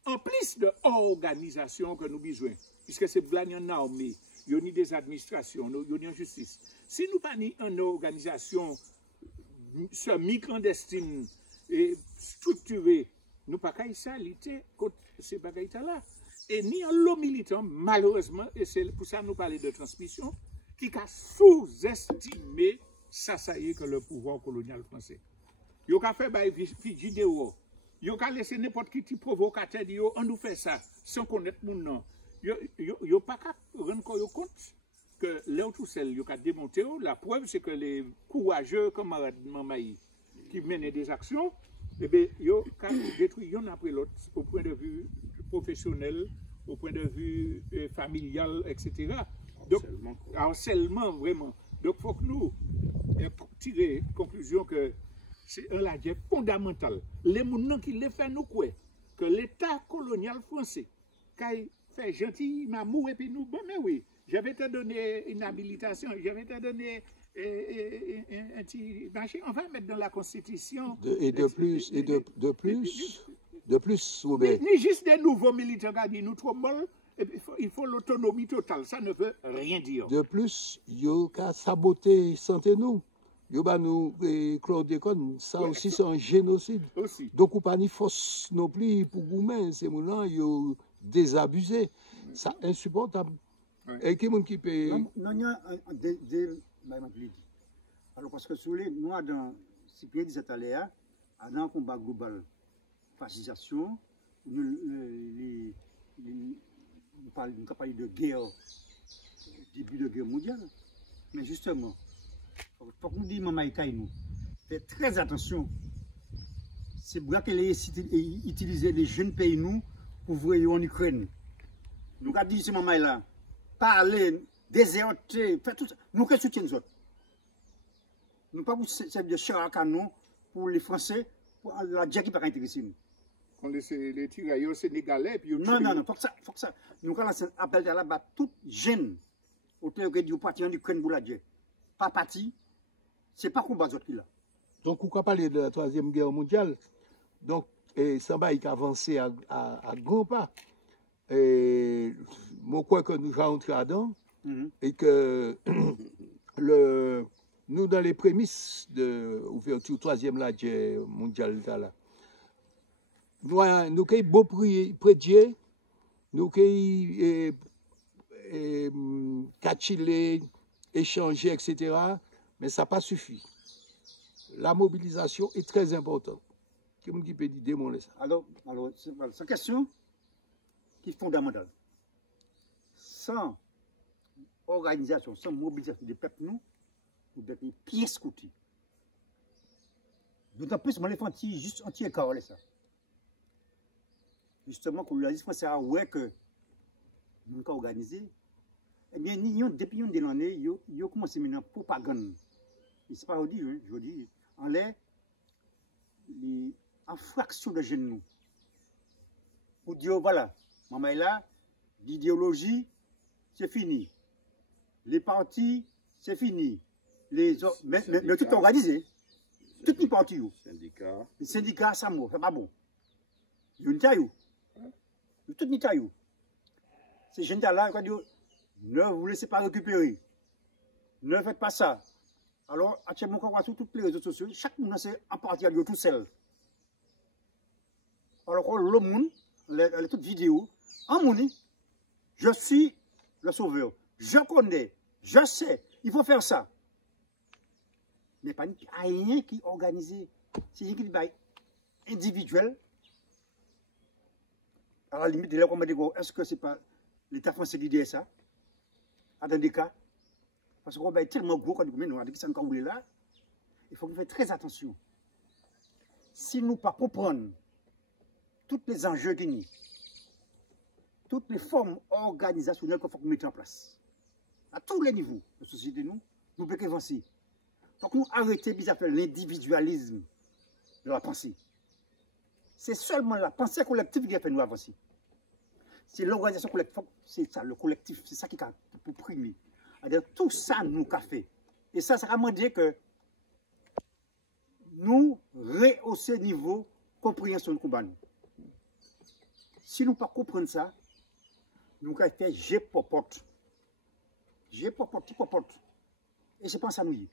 en plus de organisation que nous avons besoin, puisque c'est une armée, il y a des administrations, il y a une justice. Si nous n'avons pas une organisation semi-clandestine et structurée, nous n'avons pas ça lutter contre ces bagailles-là. Et ni en l'eau militant, malheureusement, et c'est pour ça que nous parlons de transmission, qui a sous-estimé ça y est que le pouvoir colonial français. Il a fait des vidéos. Il a laissé n'importe qui provocateur dire on nous fait ça sans connaître mon nom. Il n'a pas rendre compte que là tout seul, il a démonté. La preuve, c'est que les courageux camarades Mamaï qui menaient des actions, eh bien, ils ont détruit l'un après l'autre au point de vue professionnel, au point de vue familial, etc. Donc, harcèlement vraiment. Donc, il faut que nous tirer conclusion que c'est un ladier fondamental. Les gens qui les fait nous quoi que l'État colonial français, qui fait gentil, m'a mou et puis nous, bon, mais oui, j'avais te donné une habilitation, j'avais te donné un petit marché. On va mettre dans la Constitution. De plus, Robert. Ni juste des nouveaux militaires qui disent nous trop molles, il faut l'autonomie totale. Ça ne veut rien dire. De plus, yo ka saboter santé nous. Yo ba nous chlordécone, ça aussi c'est un génocide. Aussi. Donc ou pas ni force non plus pour goumen, c'est mon yo désabusé. Ça insupportable. Ouais. Et qui moun qui peut Non, il y a alors parce que sur les nous dans si Pierre disait à l'air dans un combat global fascisation nous parlons de guerre début de guerre mondiale mais justement faut qu'on dise maman nous faites très attention c'est pour qu'elle utiliser les jeunes pays nous pour voyer en Ukraine nous avons dit ce maman là parler déserter faire tout ça nous que soutien nous autres nous pas pour servir de char à canon pour les Français pour la guerre qui pas intéresser nous. On laisse les tirailleurs sénégalais puis non, faut que ça nous quand on appelle à la bas toute jeune auteur que du parti en Ukraine pour la guerre. Pas parti, c'est pas combat autres qui là. Donc on peut parler de la Troisième Guerre mondiale. Donc ça va avancer à grands pas. Et moi crois que nous allons entrer dedans et que nous, dans les prémices de l'ouverture troisième la guerre mondiale, là, nous avons beau prêter, nous avons catchiller, échanger, etc. Mais ça n'a pas suffi. La mobilisation est très importante. Qui peut démontrer ça? Alors c'est une question qui est fondamentale. Sans organisation, sans mobilisation des peuples, nous devons pieds scoutis. D'autant plus, moi, les fantis, juste anti-écart, ça. Justement, quand le c'est à ouais que nous avons organisé. Eh bien, depuis une année, ils ont commencé à faire propagande. Et c'est pas aujourd'hui, je dis, en l'air, en fraction de jeunes nous. Pour dire, voilà, maman est là, l'idéologie, c'est fini. Les partis, c'est fini. Mais tout organisé. Tout les partis. Les syndicats, ça ne c'est pas bon. Il y a une taille. Tout les taille. Ces jeunes-là, ne vous laissez pas récupérer. Ne faites pas ça. Alors, actuellement, quand on voit sur tous les réseaux sociaux, chaque monde c'est en partie tout seul. Alors, le monde, les toutes vidéos, en monde, je suis le sauveur. Je connais, je sais, il faut faire ça. Mais pas rien qui est organisé. C'est une qui est individuel. À la limite, est-ce que ce n'est pas l'État français qui dit ça? Dans des cas. Parce qu'on est tellement gros quand nous avons dit que ça nous là. Il faut qu'on fasse très attention. Si nous ne pas comprendre tous les enjeux qu'il y a, toutes les formes organisationnelles qu'il faut mettre en place, à tous les niveaux de la société, nous pouvons avancer. Donc nous arrêter de faire l'individualisme de la pensée. C'est seulement la pensée collective qui a fait nous avancer. C'est l'organisation collective, c'est ça, le collectif, c'est ça qui a pour primer. C'est-à-dire tout ça nous a fait. Et ça veut dire que nous rehausser niveau compréhension de combat. Si nous ne comprenons pas ça, nous allons faire j'ai popote. J'ai popote, petit popote. Et c'est pas ça nous.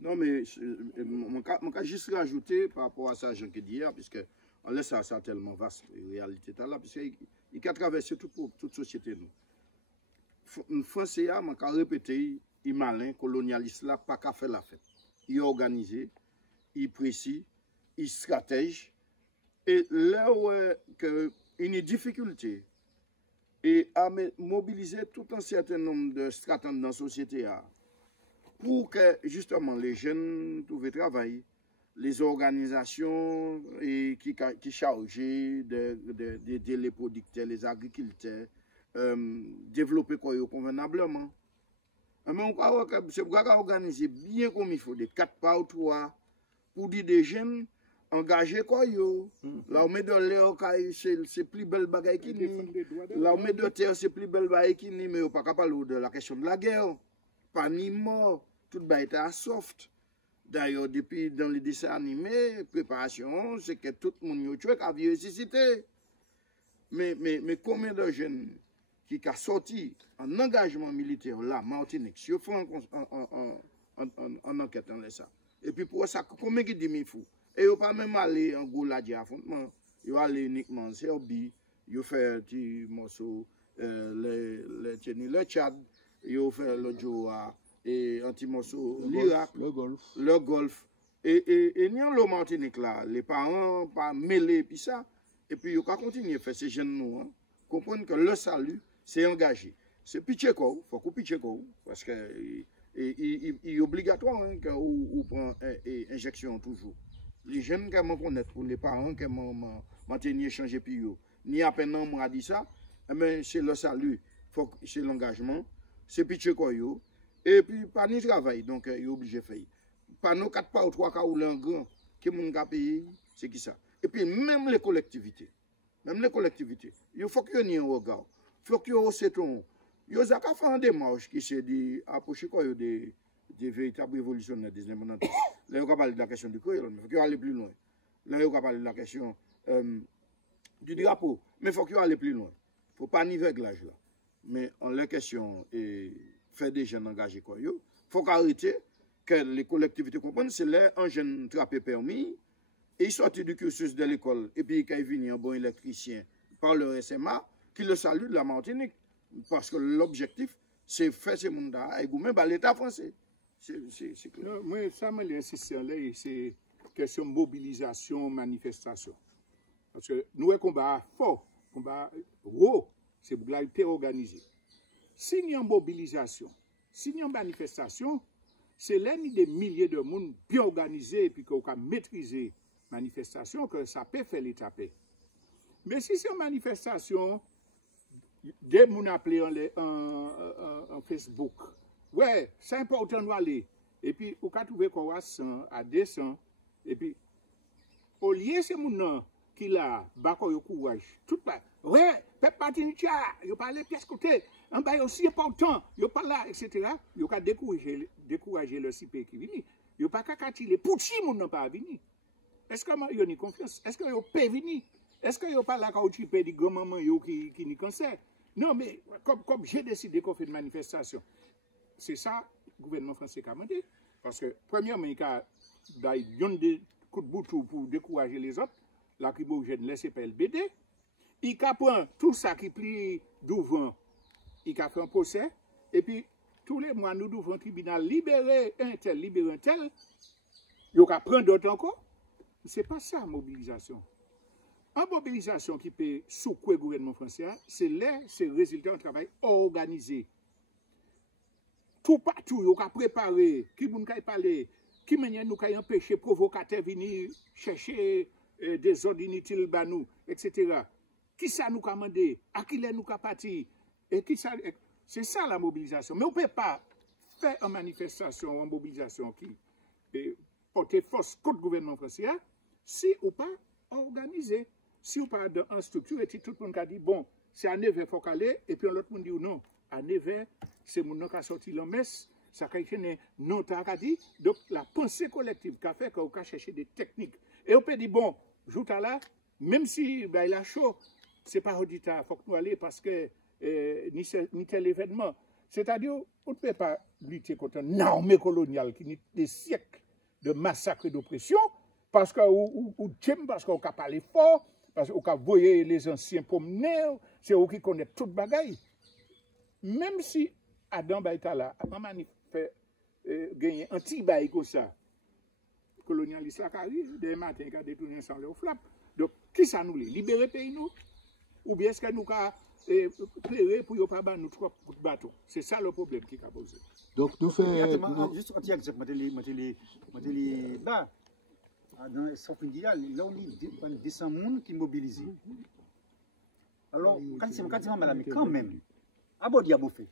Non, mais je vais juste rajouter par rapport à ça, Jean qui dit hier, puisque on laisse ça tellement vaste, la réalité là, puisqu'il a traversé toute société. Nous. Français, je vais répéter, il est malin, colonialiste là, pas qu'à faire la fête. Il est organisé, il est précis, il est stratège. Et là où il y a une difficulté, et à mobiliser tout un certain nombre de stratèges dans la société pour que justement les jeunes trouvent travail, les organisations qui chargent d'aider les producteurs, les agriculteurs, développer quoi convenablement. Mais on croit que c'est pour organiser bien comme il faut, des 4 pas ou 3, pour dire des jeunes engagés quoi yo. Là on met de l'air, c'est plus belle bagaille qui ni. Là on met de terre, c'est plus belle bagaille qui ni, mais on pas capable de la question de la guerre. Pas ni mort. tout ba était soft. D'ailleurs, depuis dans les dessins animés, préparation, c'est que tout le monde a vu ressusciter. Mais combien de jeunes qui ont sorti en engagement militaire là, Martinique, si ils font en enquête en ça. Et puis pour ça, combien qui dit fou? Et ils ne pas même aller en Gouladi affrontement. Ils aller uniquement en Serbie, ils font un petit morceau, le Tchad, ils font le Joa, et un petit morceau l'Irak, le Golfe. Et ni en Martinique là, les parents pas mêlés puis ça. Et puis, il faut continuer à faire ces jeunes nous, hein, comprendre que le salut, c'est engagé. C'est pitcher quoi, il faut qu'on pitcher quoi, parce que il est obligatoire hein, qu'on prend une injection toujours. Les jeunes qui m'ont connaître, pour les parents qui m'ont tenu changer puis ni à peine on m'a dit ça, mais c'est le salut, c'est l'engagement, c'est pitcher quoi et puis pas ni travail, donc il est obligé de faire. Pas nos 4 pas ou 3 cas ou l'un grand, qui m'ont payé, c'est qui ça. Et puis même les collectivités, il faut qu'il y ait un regard, il faut qu'il y ait un ton. Il y a fait une démarche qui s'est dit approcher des véritables révolutionnaires des indépendantistes. Là, on va parler de la question du créole, mais il faut qu'il y aller plus loin. Là, on va parler de la question du drapeau, mais il faut qu'il y aller plus loin. Il ne faut pas niveler l'âge là. Mais en la question, faire des jeunes engagés, il faut qu'arrêter que les collectivités comprennent, c'est là un jeune trappé permis. Et il sortit du cursus de l'école, et puis quand il vient un bon électricien par le SMA, qui le salue de la Martinique. Parce que l'objectif, c'est faire ce monde-là, et même l'État français. C'est clair. Non, moi, ça m'a insisté là, c'est question de mobilisation, manifestation. Parce que nous, un combat fort, combat gros, c'est pour l'être organisé. Si il y a une mobilisation, si il y a une manifestation, c'est l'un des milliers de monde bien organisé, et puis qu'on a maîtrisé manifestation, que ça peut faire l'État paix. Mais si c'est une manifestation, des gens appelés en Facebook, ouais, c'est important d'aller. Et puis, on peut trouver qu'on a 100 à 200, et puis, au lieu de ces gens qui là, bako yo courage, tout pas, ouais, peuple Martiniquais, yo pas les pièces côté, en bas aussi important, yo pas là, etc. Yo ka décourager le CP qui vient. Yo pas qu'à les pouti moun nan pas venir. Est-ce que yo ni confiance? Est-ce que yo peut venir? Est-ce que yo pas là quand tu peux dire grand-maman yo qui ni cancer? Non, mais comme j'ai décidé qu'on fait une manifestation, c'est ça le gouvernement français qui a demandé. Parce que, premièrement, il a donné des coups de boutou pour décourager les autres, la crimogène laissée par le BD. Il a pris tout ça qui plie devant, il a fait un procès, et puis tous les mois, nous devons un tribunal libérer un tel, il a pris d'autres encore. Ce n'est pas ça, la mobilisation. En mobilisation qui peut souquer le gouvernement français, c'est le résultat d'un travail organisé. Tout partout, il a préparé, qui nous a parlé, qui nous a empêché, provocateur venir chercher des ordres inutiles, etc. Qui ça nous a demandé, à qui nous a parti, et qui ça, c'est ça la mobilisation. Mais on ne peut pas faire une manifestation, une mobilisation qui porte force contre le gouvernement français, si ou pas organisé. Si on parle d'une structure, et tout le monde a dit, bon, c'est à 9h, il faut aller, et puis l'autre monde dit, non, à 9h, c'est mon nom qui a sorti la messe, ça a été non, tu as dit, donc la pensée collective qui a fait qu'on a cherché des techniques. Et on peut dire, bon, joue là, même si il a chaud, c'est pas auditeur, il faut que nous allions parce que ni tel événement. C'est-à-dire, on ne peut pas lutter contre une armée coloniale qui a des siècles de massacres et d'oppression, parce qu'on a parlé fort, parce qu'on a voyé les anciens promener, c'est eux qui connaissent toute bagaille. Même si Adam Baïta là, a fait gagner un petit bail comme ça, le colonialiste là qui arrive, des matins, qui a détourné sans leur flap. Donc, qui ça nous les libérer pays nous? Ou bien est-ce que nous avons plairé pour ne pas nous trois bateaux? C'est ça le problème qui a posé. Donc, nous faisons. Juste un petit exemple, dans Sofindi, là, on dit 200 personnes qui mobilisent. Alors, quand c'est mal, mais quand même, à bon diable fait.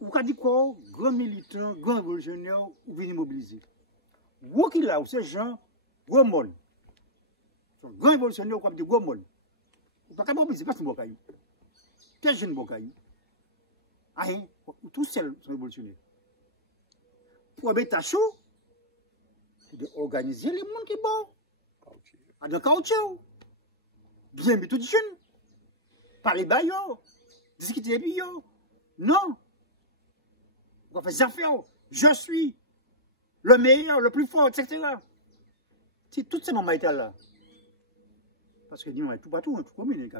Ou quand dit quoi, grand militant, grand révolutionnaire, ou venir mobiliser. Ou qui là, c'est gens, gros monde. Grand révolutionnaire, ou comme dit gros monde. Ou pas qu'à mobiliser, pas son bocaille. Quel jeune bocaille? Ah, tout seul sont révolutionnaires. premier tâche, c'est d'organiser les mondes qui sont bons. À dans caoutchouc. Bien, mais tout de suite. Parler bas, discuter puis yo. Non. On va faire des affaires. Je suis le meilleur, le plus fort, etc. C'est tout ces moments là. Parce que nous, tout partout, tout commune,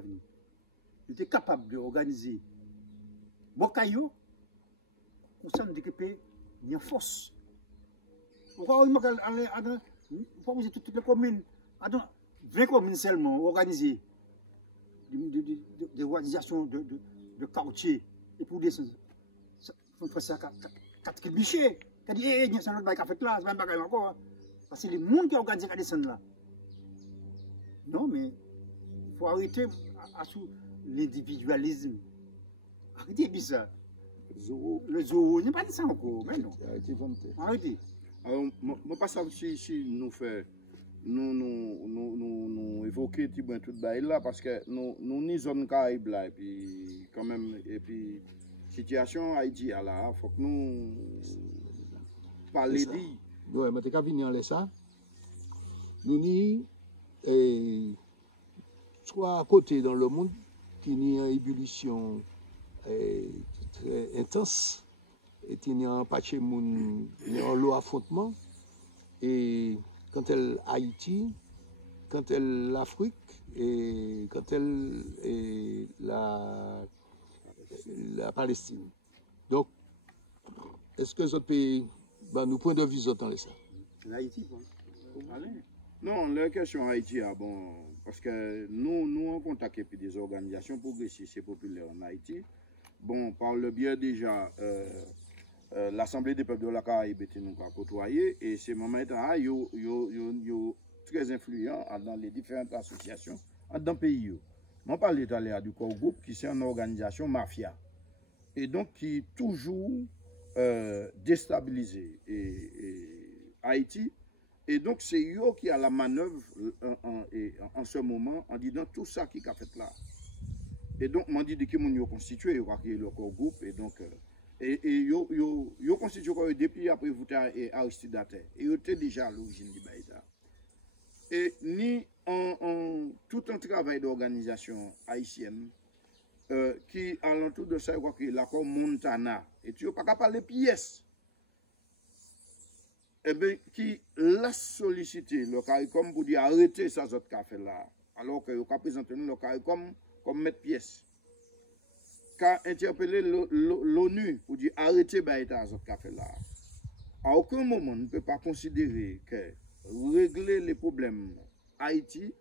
ils étaient capables d'organiser Bokayo, comme ça, nous équiper une force. Pourquoi vous êtes toutes les communes, 20 communes seulement, organisées, des organisations de quartier, et pour descendre, on fait ça 4 bichets. Qui dit, il y a un autre qui a fait là, c'est même pas encore. Parce que c'est les gens qui organisent la descente là. Non, mais il faut arrêter à l'individualisme. Arrêtez ça. Le zoo n'est pas de ça encore, mais non. Arrêtez. Alors, moi, pas ça si nous fait, nous évoquer tout le là, parce que nous ni zone Caraïbe là, et puis quand même, et puis situation Haïti là, il faut que nous parler de. Oui, mais tu as venir en ça. Nous ni soit à côté dans le monde qui n'y a une ébullition très intense et il y a un patché moun, il y a un lot affrontement et quand elle Haïti, quand elle l'Afrique et quand elle est la Palestine. Donc, est-ce que ce pays, nous prenons de vue dans ça? L'Haïti, bon. Non, la question Haïti, bon, parce que nous en contact avec des organisations progressistes et populaires en Haïti. Bon, par le biais déjà, l'Assemblée des peuples de la Caraïbe était nous côtoyer et ces moments-là, ils très influents dans les différentes associations dans le pays. On parle tout à l'heure du corps groupe qui c'est une organisation mafia et donc qui toujours déstabilisé Haïti. Et donc, c'est eux qui a la manœuvre en ce moment, en disant tout ça qui a fait là. Et donc, on dit que nous constitué, il y a le corps groupe, et donc, ils constitué depuis après vous et Aristide Dater. Et ils étaient déjà à l'origine du Baïda. Et ni tout un travail d'organisation haïtienne, qui, à l'entour de ça, il y a l'accord Montana, et tu n'as pas qu'à parler pièces. Eh bien, qui l'a sollicité, le CARICOM, pour dire arrêter ça, autres café là, alors que le cas présenté le CARICOM comme mettre pièce. Qu'a interpellé l'ONU pour dire arrêter ça, autres café là. À aucun moment, on ne peut pas considérer que régler les problèmes Haïti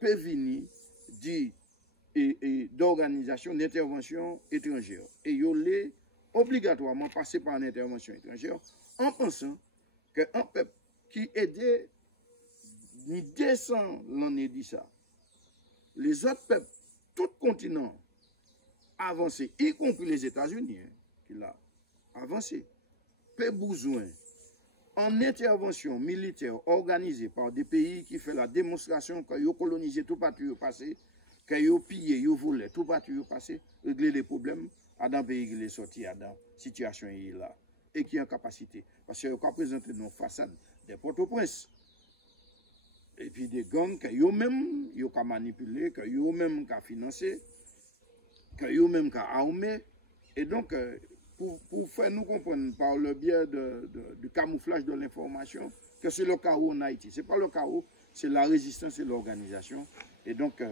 peut venir d'organisation d'intervention étrangère. Et il est obligatoirement passé par une intervention étrangère en pensant qu'un peuple qui aidait, ni descend l'année dit ça. Les autres peuples, tout continent, avancé, y compris les États-Unis, qui l'a avancé, peu besoin en intervention militaire organisée par des pays qui font la démonstration qu'ils ont colonisé tout parti passé, qu'ils ont pillé, ils ont volé tout parti passé, régler les problèmes à dans pays qui est sorti à dans situation là. Et qui est en capacité. Parce qu'ils ont présenté nos façades des Port-au-Prince. Et puis des gangs qu'ils même ont manipulé, qu'ils même financé, qu'ils même armé. Et donc, pour faire nous comprendre par le biais du camouflage de l'information que c'est le chaos en Haïti. Ce n'est pas le chaos, c'est la résistance et l'organisation. Et donc,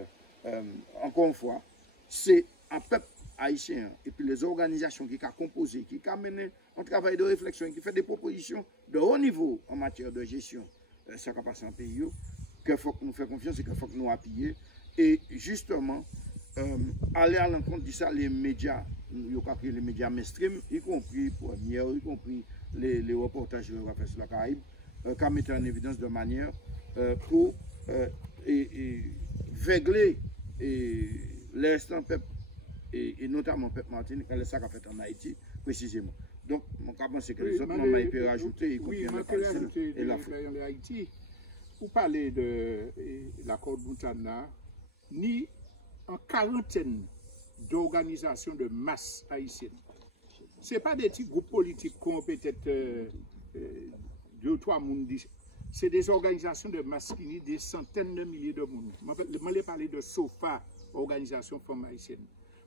encore une fois, c'est un peuple haïtien et puis les organisations qui ont composé, qui ont mené un travail de réflexion, qui fait des propositions de haut niveau en matière de gestion, ça qui passe en pays, qu'il faut que nous fassions confiance et qu'il faut que nous appuyions. Et justement, aller à l'encontre de ça, les médias, les médias mainstream, y compris Première, y compris les reportages sur la Caraïbe, qui mettent en évidence de manière pour régler l'instant peuple et notamment peuple Martinique, c'est ça qu'a fait en Haïti précisément. Donc, mon cas pense que les autres membres peuvent rajouter, y compris le Palestine et l'Afrique. Vous parlez de l'accord de Montana, ni en quarantaine d'organisations de masse haïtiennes. Ce n'est pas des petits groupes politiques qui ont peut-être 2 ou 3 monde c'est des organisations de masculinité, des centaines de milliers de monde. Je vais parler de SOFA, organisation femmes haïtiennes.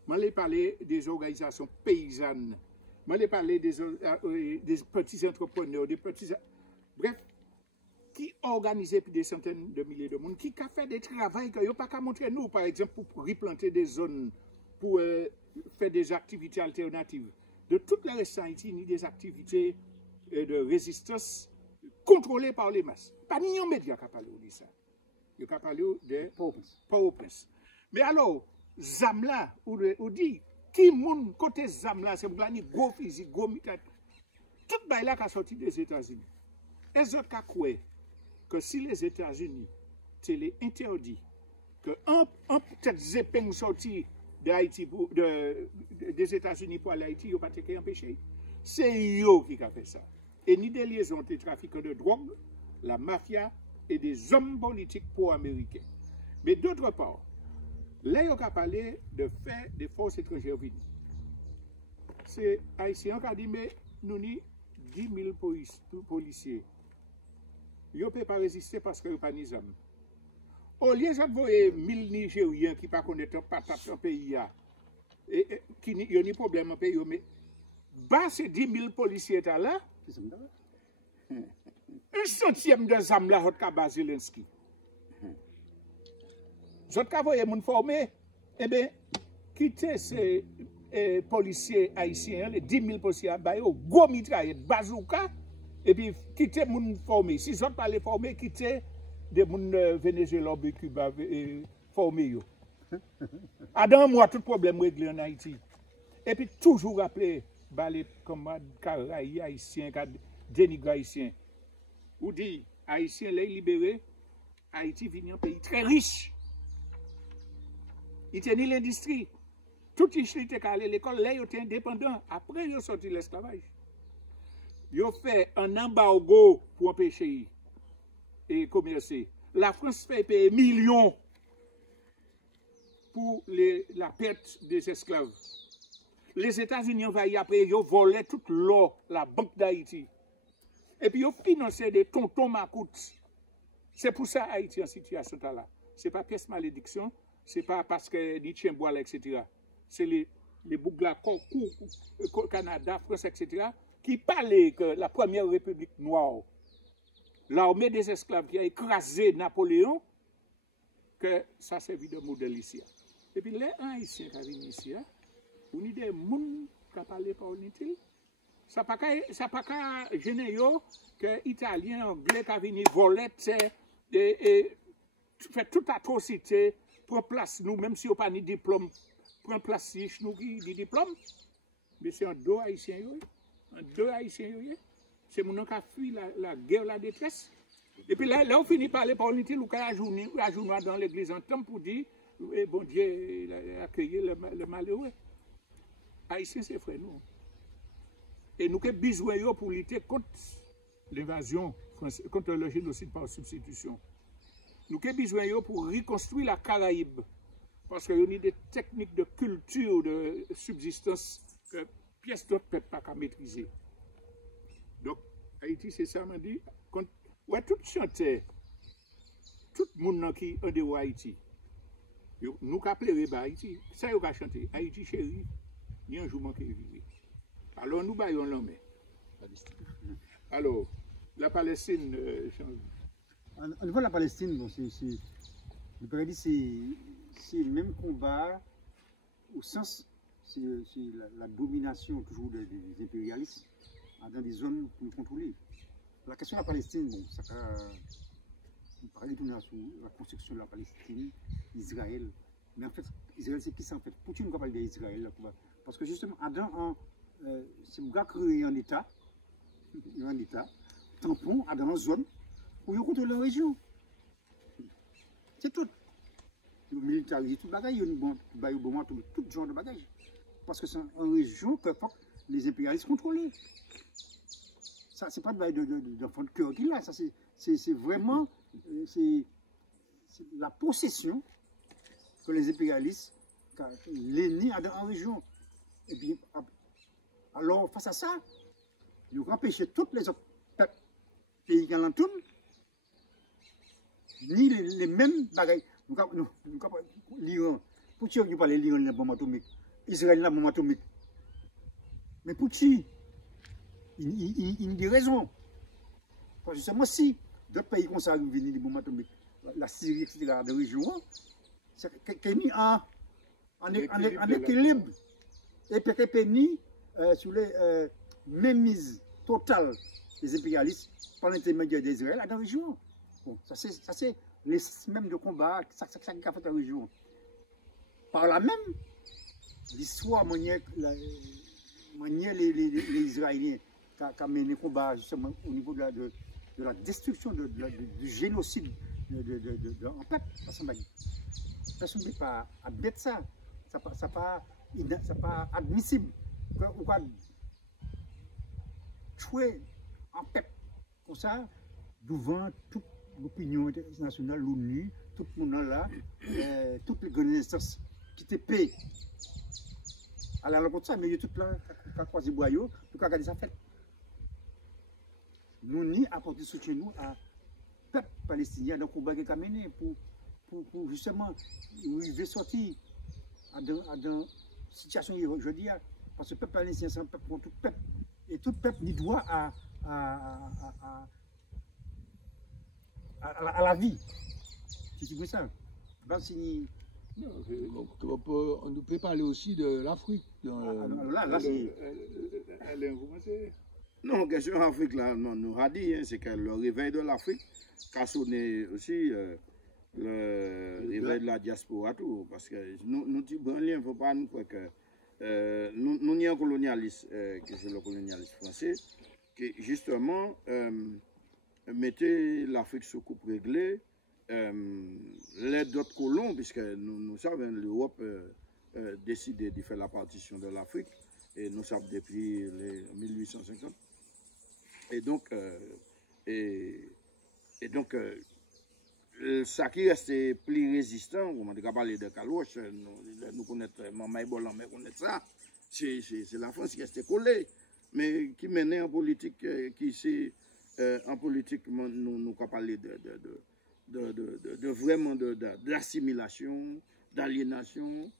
Je vais parler des organisations paysannes. Je vais parler des petits entrepreneurs, des petits... Bref, qui organisent des centaines de milliers de monde, qui a fait des travaux que n'ont pas qu'à montrer nous, par exemple, pour replanter des zones, pour faire des activités alternatives. De toutes les restes Haïti, ni des activités de résistance contrôlées par les masses. Pas ni un média qui a parlé de ça. Il a parlé de Port-au-Prince. Mais alors, Zamla, ou dit, qui moun côté Zamla, c'est pour gagner gros physique, gros mitat. Tout le là qui a sorti des États-Unis. Et autres qui croient que si les États-Unis te les interdit, que un peut-être zépeng sorti d'Haïti des États-Unis pour aller à Haïti, il n'y a pas de empêcher. C'est eux qui a fait ça. Et ni des liaisons des trafiquants de drogue, la mafia et des hommes politiques pro-américains. Mais d'autre part, là, il a parlé de fait des forces étrangères venues. C'est Haïtien qui a dit, mais nous avons 10 000 policiers. Ils ne peuvent pas résister parce qu'ils n'ont pas de armes. Au lieu de voir 1000 Nigériens qui ne connaissent pas le pays, qui n'ont pas de problème dans le pays, mais ces 10 000 policiers là, un centième de zam là, hot kaba Zelensky. Zot ka voye moun formé, eh bien, quitter ces policiers haïtiens, les 10 000 policiers, go mitraillette, bazooka, et puis quitter moun formé. Si zot pas les formés, quitter des moun Venezuela, Cuba formés. Adam, moi, tout problème réglé en Haïti. Et puis toujours rappeler, les camarades Karaï haïtiens, dénigré haïtien. Ou dit, haïtien les libéré, Haïti vient un pays très riche. Il tenait l'industrie. Tout il était allé à l'école, là, il était indépendant. Après, il a sorti l'esclavage. Il a fait un embargo pour empêcher et commercer. La France fait payer millions pour la perte des esclaves. Les États-Unis envahis après, ils volaient toute l'or, la Banque d'Haïti. Et puis, ils ont financé des tontons macoutes. C'est pour ça Haïti en situation là. Ce n'est pas pièce malédiction, ce n'est pas parce que ni tient bois, etc. C'est les bouglas, Canada, France, etc., qui parlaient que la première république noire, l'armée des esclaves qui a écrasé Napoléon, que ça servait de modèle ici. Et puis les Haïtiens qui viennent ici, on a des gens qui parlent par l'inutile. Ça n'a pas qu'à gêner que les Italiens, Anglais qui viennent voler et faire toute atrocité pour place nous, même si on n'a pas de diplôme, pour place si nous qui ont diplôme. Mais c'est un dos haïtien. C'est mon qui a fui la guerre, la détresse. Et puis là, on finit par parler par l'inutile, ou qu'à journée dans l'église en temps pour dire, bon Dieu, accueillir le malheureux. Haïtiens, c'est frère nous. Et nous avons besoin pour lutter contre l'invasion, contre le génocide par substitution. Nous avons besoin pour reconstruire la Caraïbe. Parce qu'il y a des techniques de culture, de subsistance que pièce d'autres ne peuvent pas maîtriser. Donc, Haïti, c'est ça, m'a dit. Ouais, tout chanteur, tout le monde qui est de Haïti, nous appelons Haïti, ça y a chanté, Haïti chérie, ni un jour manqué vivre. Alors nous baillons l'homme. Alors, la Palestine change. Au niveau de la Palestine, bon, je pourrais dire c'est le même combat au sens, c'est la domination toujours des impérialistes dans des zones pour contrôler. La question de la Palestine, bon, ça on parlait tout sur la construction de la Palestine, Israël. Mais en fait, Israël, c'est qui ça en fait? Poutine va parler d'Israël. Parce que justement, Adam, c'est un gars créé un État, tampon, dans une zone, pour contrôler la région. C'est tout. Le militarisme, tout le bagage, il y a tout genre de bagages. Parce que c'est une région que les impérialistes contrôlent. Ça, c'est pas d'enfant de cœur qu'il a, ça c'est vraiment la possession que les impérialistes, l'ennemi a dans la région. Et puis, alors face à ça, ils ont empêché toutes les autres pays qui l'entourent, ni les mêmes bagages. L'Iran, pour qui on parle de l'Iran, la bombe atomique, Israël, la bombe atomique. Mais pour qui il a des raisons. Parce que moi, si d'autres pays comme ça viennent des bombes atomiques, la Syrie, etc., de région, c'est mis en équilibre. Et peut-être mis sur les mainmises totales des impérialistes par l'intermédiaire d'Israël dans la région. Bon, ça c'est les mêmes de combat, ça qui a fait la région. Par là même, l'histoire manière les Israéliens qui ont mené le combat justement au niveau de la destruction, du génocide en peuple, ça ne peut pas admettre ça. Ça n'est pas admissible. On va tuer en peuple comme ça devant toute l'opinion internationale, l'ONU, tout le monde là, toutes les grandes instances qui te paient. Alors, comme ça, mais il y a tout là, qui a croisé boyau, qui a regardé ça fait. Nous ni apporter soutien nous à peuple palestinien dans le combat qui a mené pour justement arriver sortir à une situation aujourd'hui. Parce que le peuple palestinien, c'est un peuple pour tout peuple. Et tout peuple n'y doit à la vie. C'est tout ça. On peut parler aussi de l'Afrique. Là, c'est... Non, question Afrique, là, non, nous a dit, hein, c'est que le réveil de l'Afrique a sonné aussi le réveil de la diaspora, tout, parce que nous disons, il ne faut pas nous croire que nous n'y a un colonialiste, que c'est le colonialiste français, qui justement mettait l'Afrique sous coupe réglée, les d'autres colons, puisque nous savons l'Europe décidé de faire la partition de l'Afrique, et nous savons depuis les 1850. Et donc, ça qui reste plus résistant, on a parlé de Calouche, nous connaissons, Maman Bolan, mais connaît ça, c'est la France qui reste collée, mais qui menait en politique, en politique, nous avons parlé de vraiment d'assimilation, d'aliénation,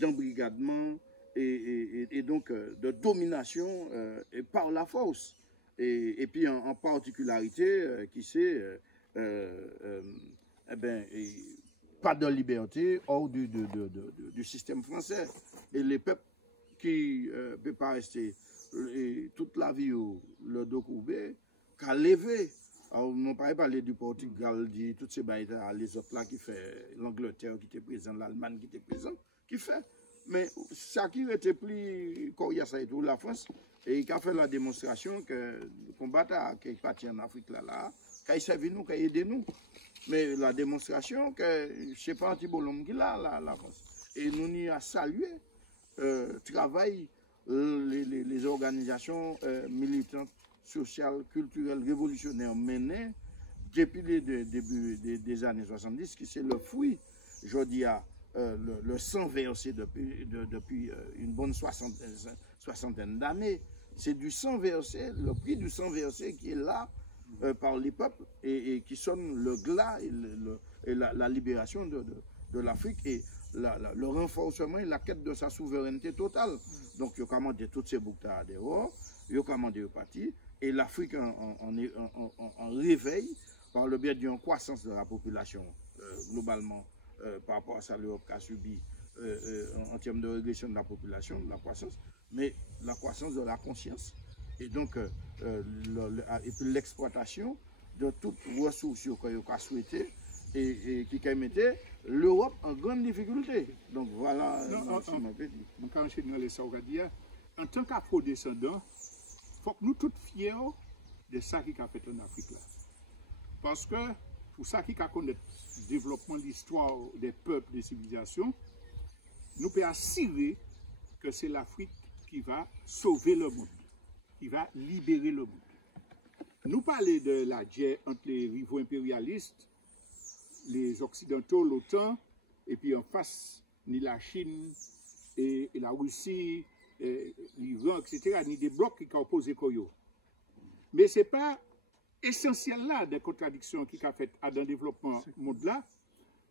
d'embrigadement, et donc de domination et par la force. Et puis en particularité, qui c'est, pas de liberté hors du système français. Et les peuples qui ne peuvent pas rester toute la vie le dos courbé, qu'à lever. Alors, on ne parler du Portugal, de toutes ces bails, les autres là qui fait l'Angleterre qui était présent, l'Allemagne qui était présent, qui fait. Mais ça qui était plus coriace et tout, la France, et qui a fait la démonstration que le combat qui est parti en Afrique là, qui a servi nous, qui a aidé nous. Mais la démonstration que je ne sais pas Antibolom qui l'a, la France. Et nous n'y a salué travail les organisations militantes, sociales, culturelles, révolutionnaires menées depuis le début des années 70, qui c'est le fruit, je dis à le sang versé depuis une bonne soixantaine d'années. C'est du sang versé, le prix du sang versé qui est là par les peuples et qui sonne le glas et la libération de l'Afrique et le renforcement et la quête de sa souveraineté totale. Donc, il y a commandé toutes ces boucles dehors, il y a commandé le parti, et l'Afrique en réveil par le biais d'une croissance de la population globalement par rapport à ça l'Europe qui a subi en termes de régression de la population, de la croissance, mais la croissance de la conscience et donc et puis l'exploitation de toutes les ressources qu'on a souhaité et qui mettait l'Europe en grande difficulté. Donc voilà. En tant qu'afro-descendants, il faut que nous tous fiers de ça qui a fait en Afrique là. Parce que pour ça qui a connu le développement de l'histoire des peuples, des civilisations, nous pouvons assurer que c'est l'Afrique qui va sauver le monde, qui va libérer le monde. Nous parlons de la guerre entre les rivaux impérialistes, les Occidentaux, l'OTAN, et puis en face, ni la Chine et la Russie, l'Iran, etc., ni des blocs qui ont opposé Koyo. Mais ce n'est pas essentiel là des contradictions qui a fait dans le développement monde là.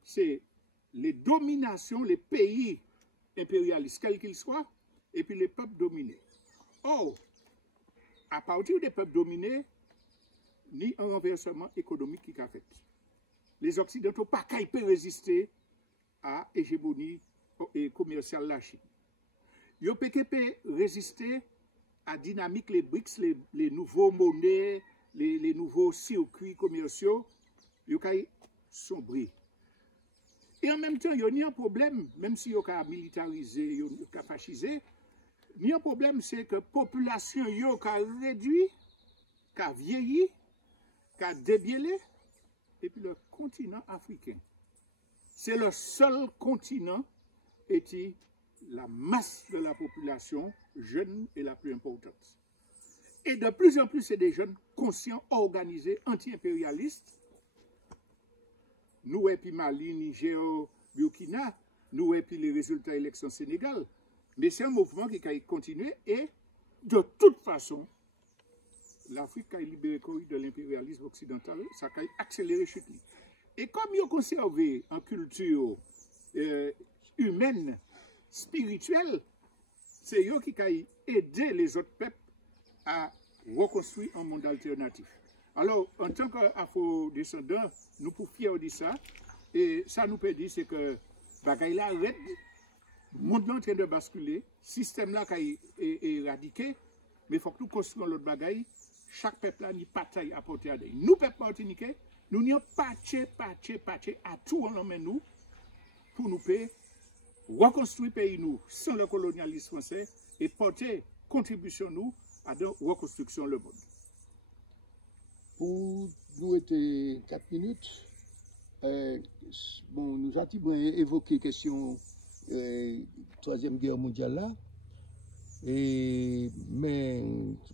C'est les dominations, les pays impérialistes, quels qu'ils soient, et puis les peuples dominés. Or, à partir des peuples dominés, ni un renversement économique qui a fait. Les Occidentaux pas qu'à résister à l'hégémonie commerciale de la Chine. Ils peuvent résister à la dynamique, les BRICS, les nouveaux monnaies, les nouveaux circuits commerciaux, ils peuvent sombrer. Et en même temps, il y a un problème, même si ils ont militarisé, ils ont fascisé, il y a un problème, c'est que la population a réduit, a vieilli, a débielé, et puis le continent africain. C'est le seul continent et la masse de la population jeune est la plus importante. Et de plus en plus, c'est des jeunes conscients, organisés, anti-impérialistes. Nous, et puis Mali, Niger, Burkina, nous, et puis les résultats de l'élection Sénégal. Mais c'est un mouvement qui a continué et de toute façon, l'Afrique a libéré de l'impérialisme occidental, ça a accéléré la chute. Et comme ils ont conservé une culture humaine, spirituelle, c'est eux qui ont aidé les autres peuples à reconstruire un monde alternatif. Alors, en tant qu'afro-descendants, nous pouvons fiers de ça. Et ça nous peut dire, c'est que bagaille là arrête, le monde est en train de basculer, le système là est éradiqué, mais il faut que nous construisons l'autre bagaille. Chaque peuple a une bataille à porter à des. Nous, peuple martiniquais, nous n'y avons patché à tout en main nous pour nous payer, reconstruire le pays nous sans le colonialisme français et porter contribution nous à la reconstruction le monde. Pour nous être 4 minutes, bon, nous avons évoqué la question de la Troisième Guerre mondiale là. Mais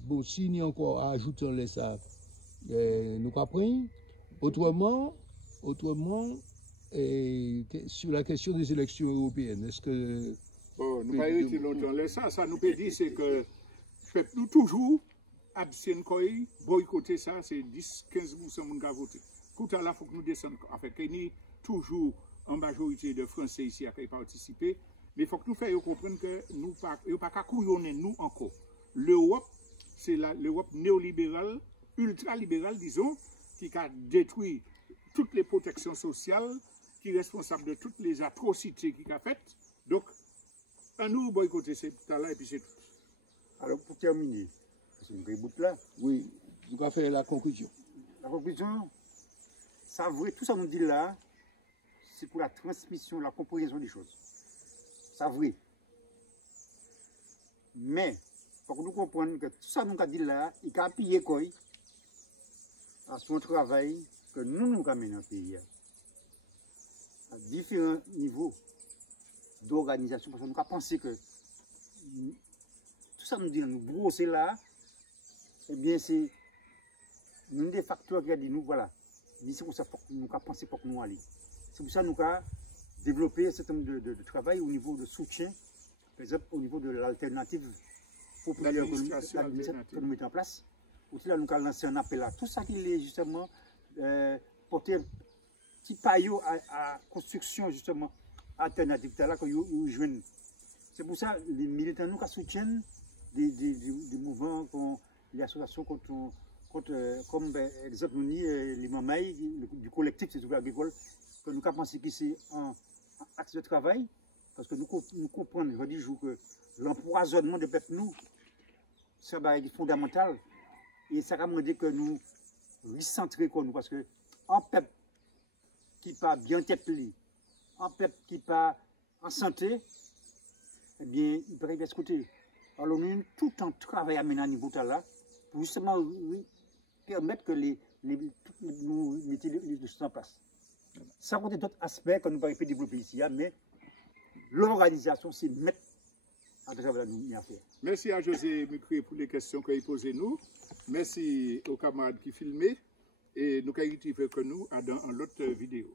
bon, si nous encore à ajouter ça, nous comprenons. Autrement, sur la question des élections européennes, est-ce que... Bon, nous ne pouvons pas longtemps ça nous peut dire c'est que nous toujours abstiennent, boycotter ça, c'est 10-15% de voter. Tout à l'heure, il faut que nous descendions. Enfin, il y a toujours en majorité de Français ici qui participent. Mais il faut que nous fassions comprendre que nous ne pas qu'à couillonner nous encore. L'Europe, c'est l'Europe néolibérale, ultralibérale, disons, qui a détruit toutes les protections sociales, qui est responsable de toutes les atrocités qu'il a faites. Donc, à nous boycotter c'est tout à l'heure et puis c'est tout. Alors, pour terminer, parce que nous avons là. Oui, nous allons faire la conclusion. La conclusion, ça vrai, tout ça nous dit là, c'est pour la transmission, la compréhension des choses. Ça vrai. Mais, il faut que nous comprenions que tout ça nous a dit là, il a appuyé quoi à son travail que nous avons mené dans le pays. À différents niveaux d'organisation, parce que nous avons pensé que tout ça nous dit, nous brosser là, eh bien c'est un des facteurs qui a dit nous, voilà, c'est pour ça que nous avons pensé pour que nous allions. C'est pour ça que nous avons développé un certain nombre de travail au niveau de soutien, par exemple au niveau de l'alternative populaire que nous mettons en place. Aussi là, nous avons lancé un appel à tout ça qui est justement porter un petit paillot à construction justement alternative. C'est pour ça que les militants nous soutiennent des mouvements, les associations comme exemple les Mamaï, du collectif des ouvriers agricoles, que nous avons pensé que c'est un axe de travail, parce que nous comprenons, je dis que l'empoisonnement des peuples, nous, c'est fondamental. Et ça va demander que nous recentrer nous, parce que un peuple qui n'est pas bien tête-li, un peuple qui n'est pas en santé, eh bien, il peut rester de ce côté. Alors, nous avons tout un travail à mener à niveau là, pour justement permettre que nous mettions les choses en place. Ça compte d'autres aspects que nous ne pouvons pas développer ici, mais l'organisation, c'est mettre en travail à faire. Merci à José Mucré pour les questions qu'il a posées nous. Merci aux camarades qui filmaient. Et nous avons été avec nous dans l'autre vidéo.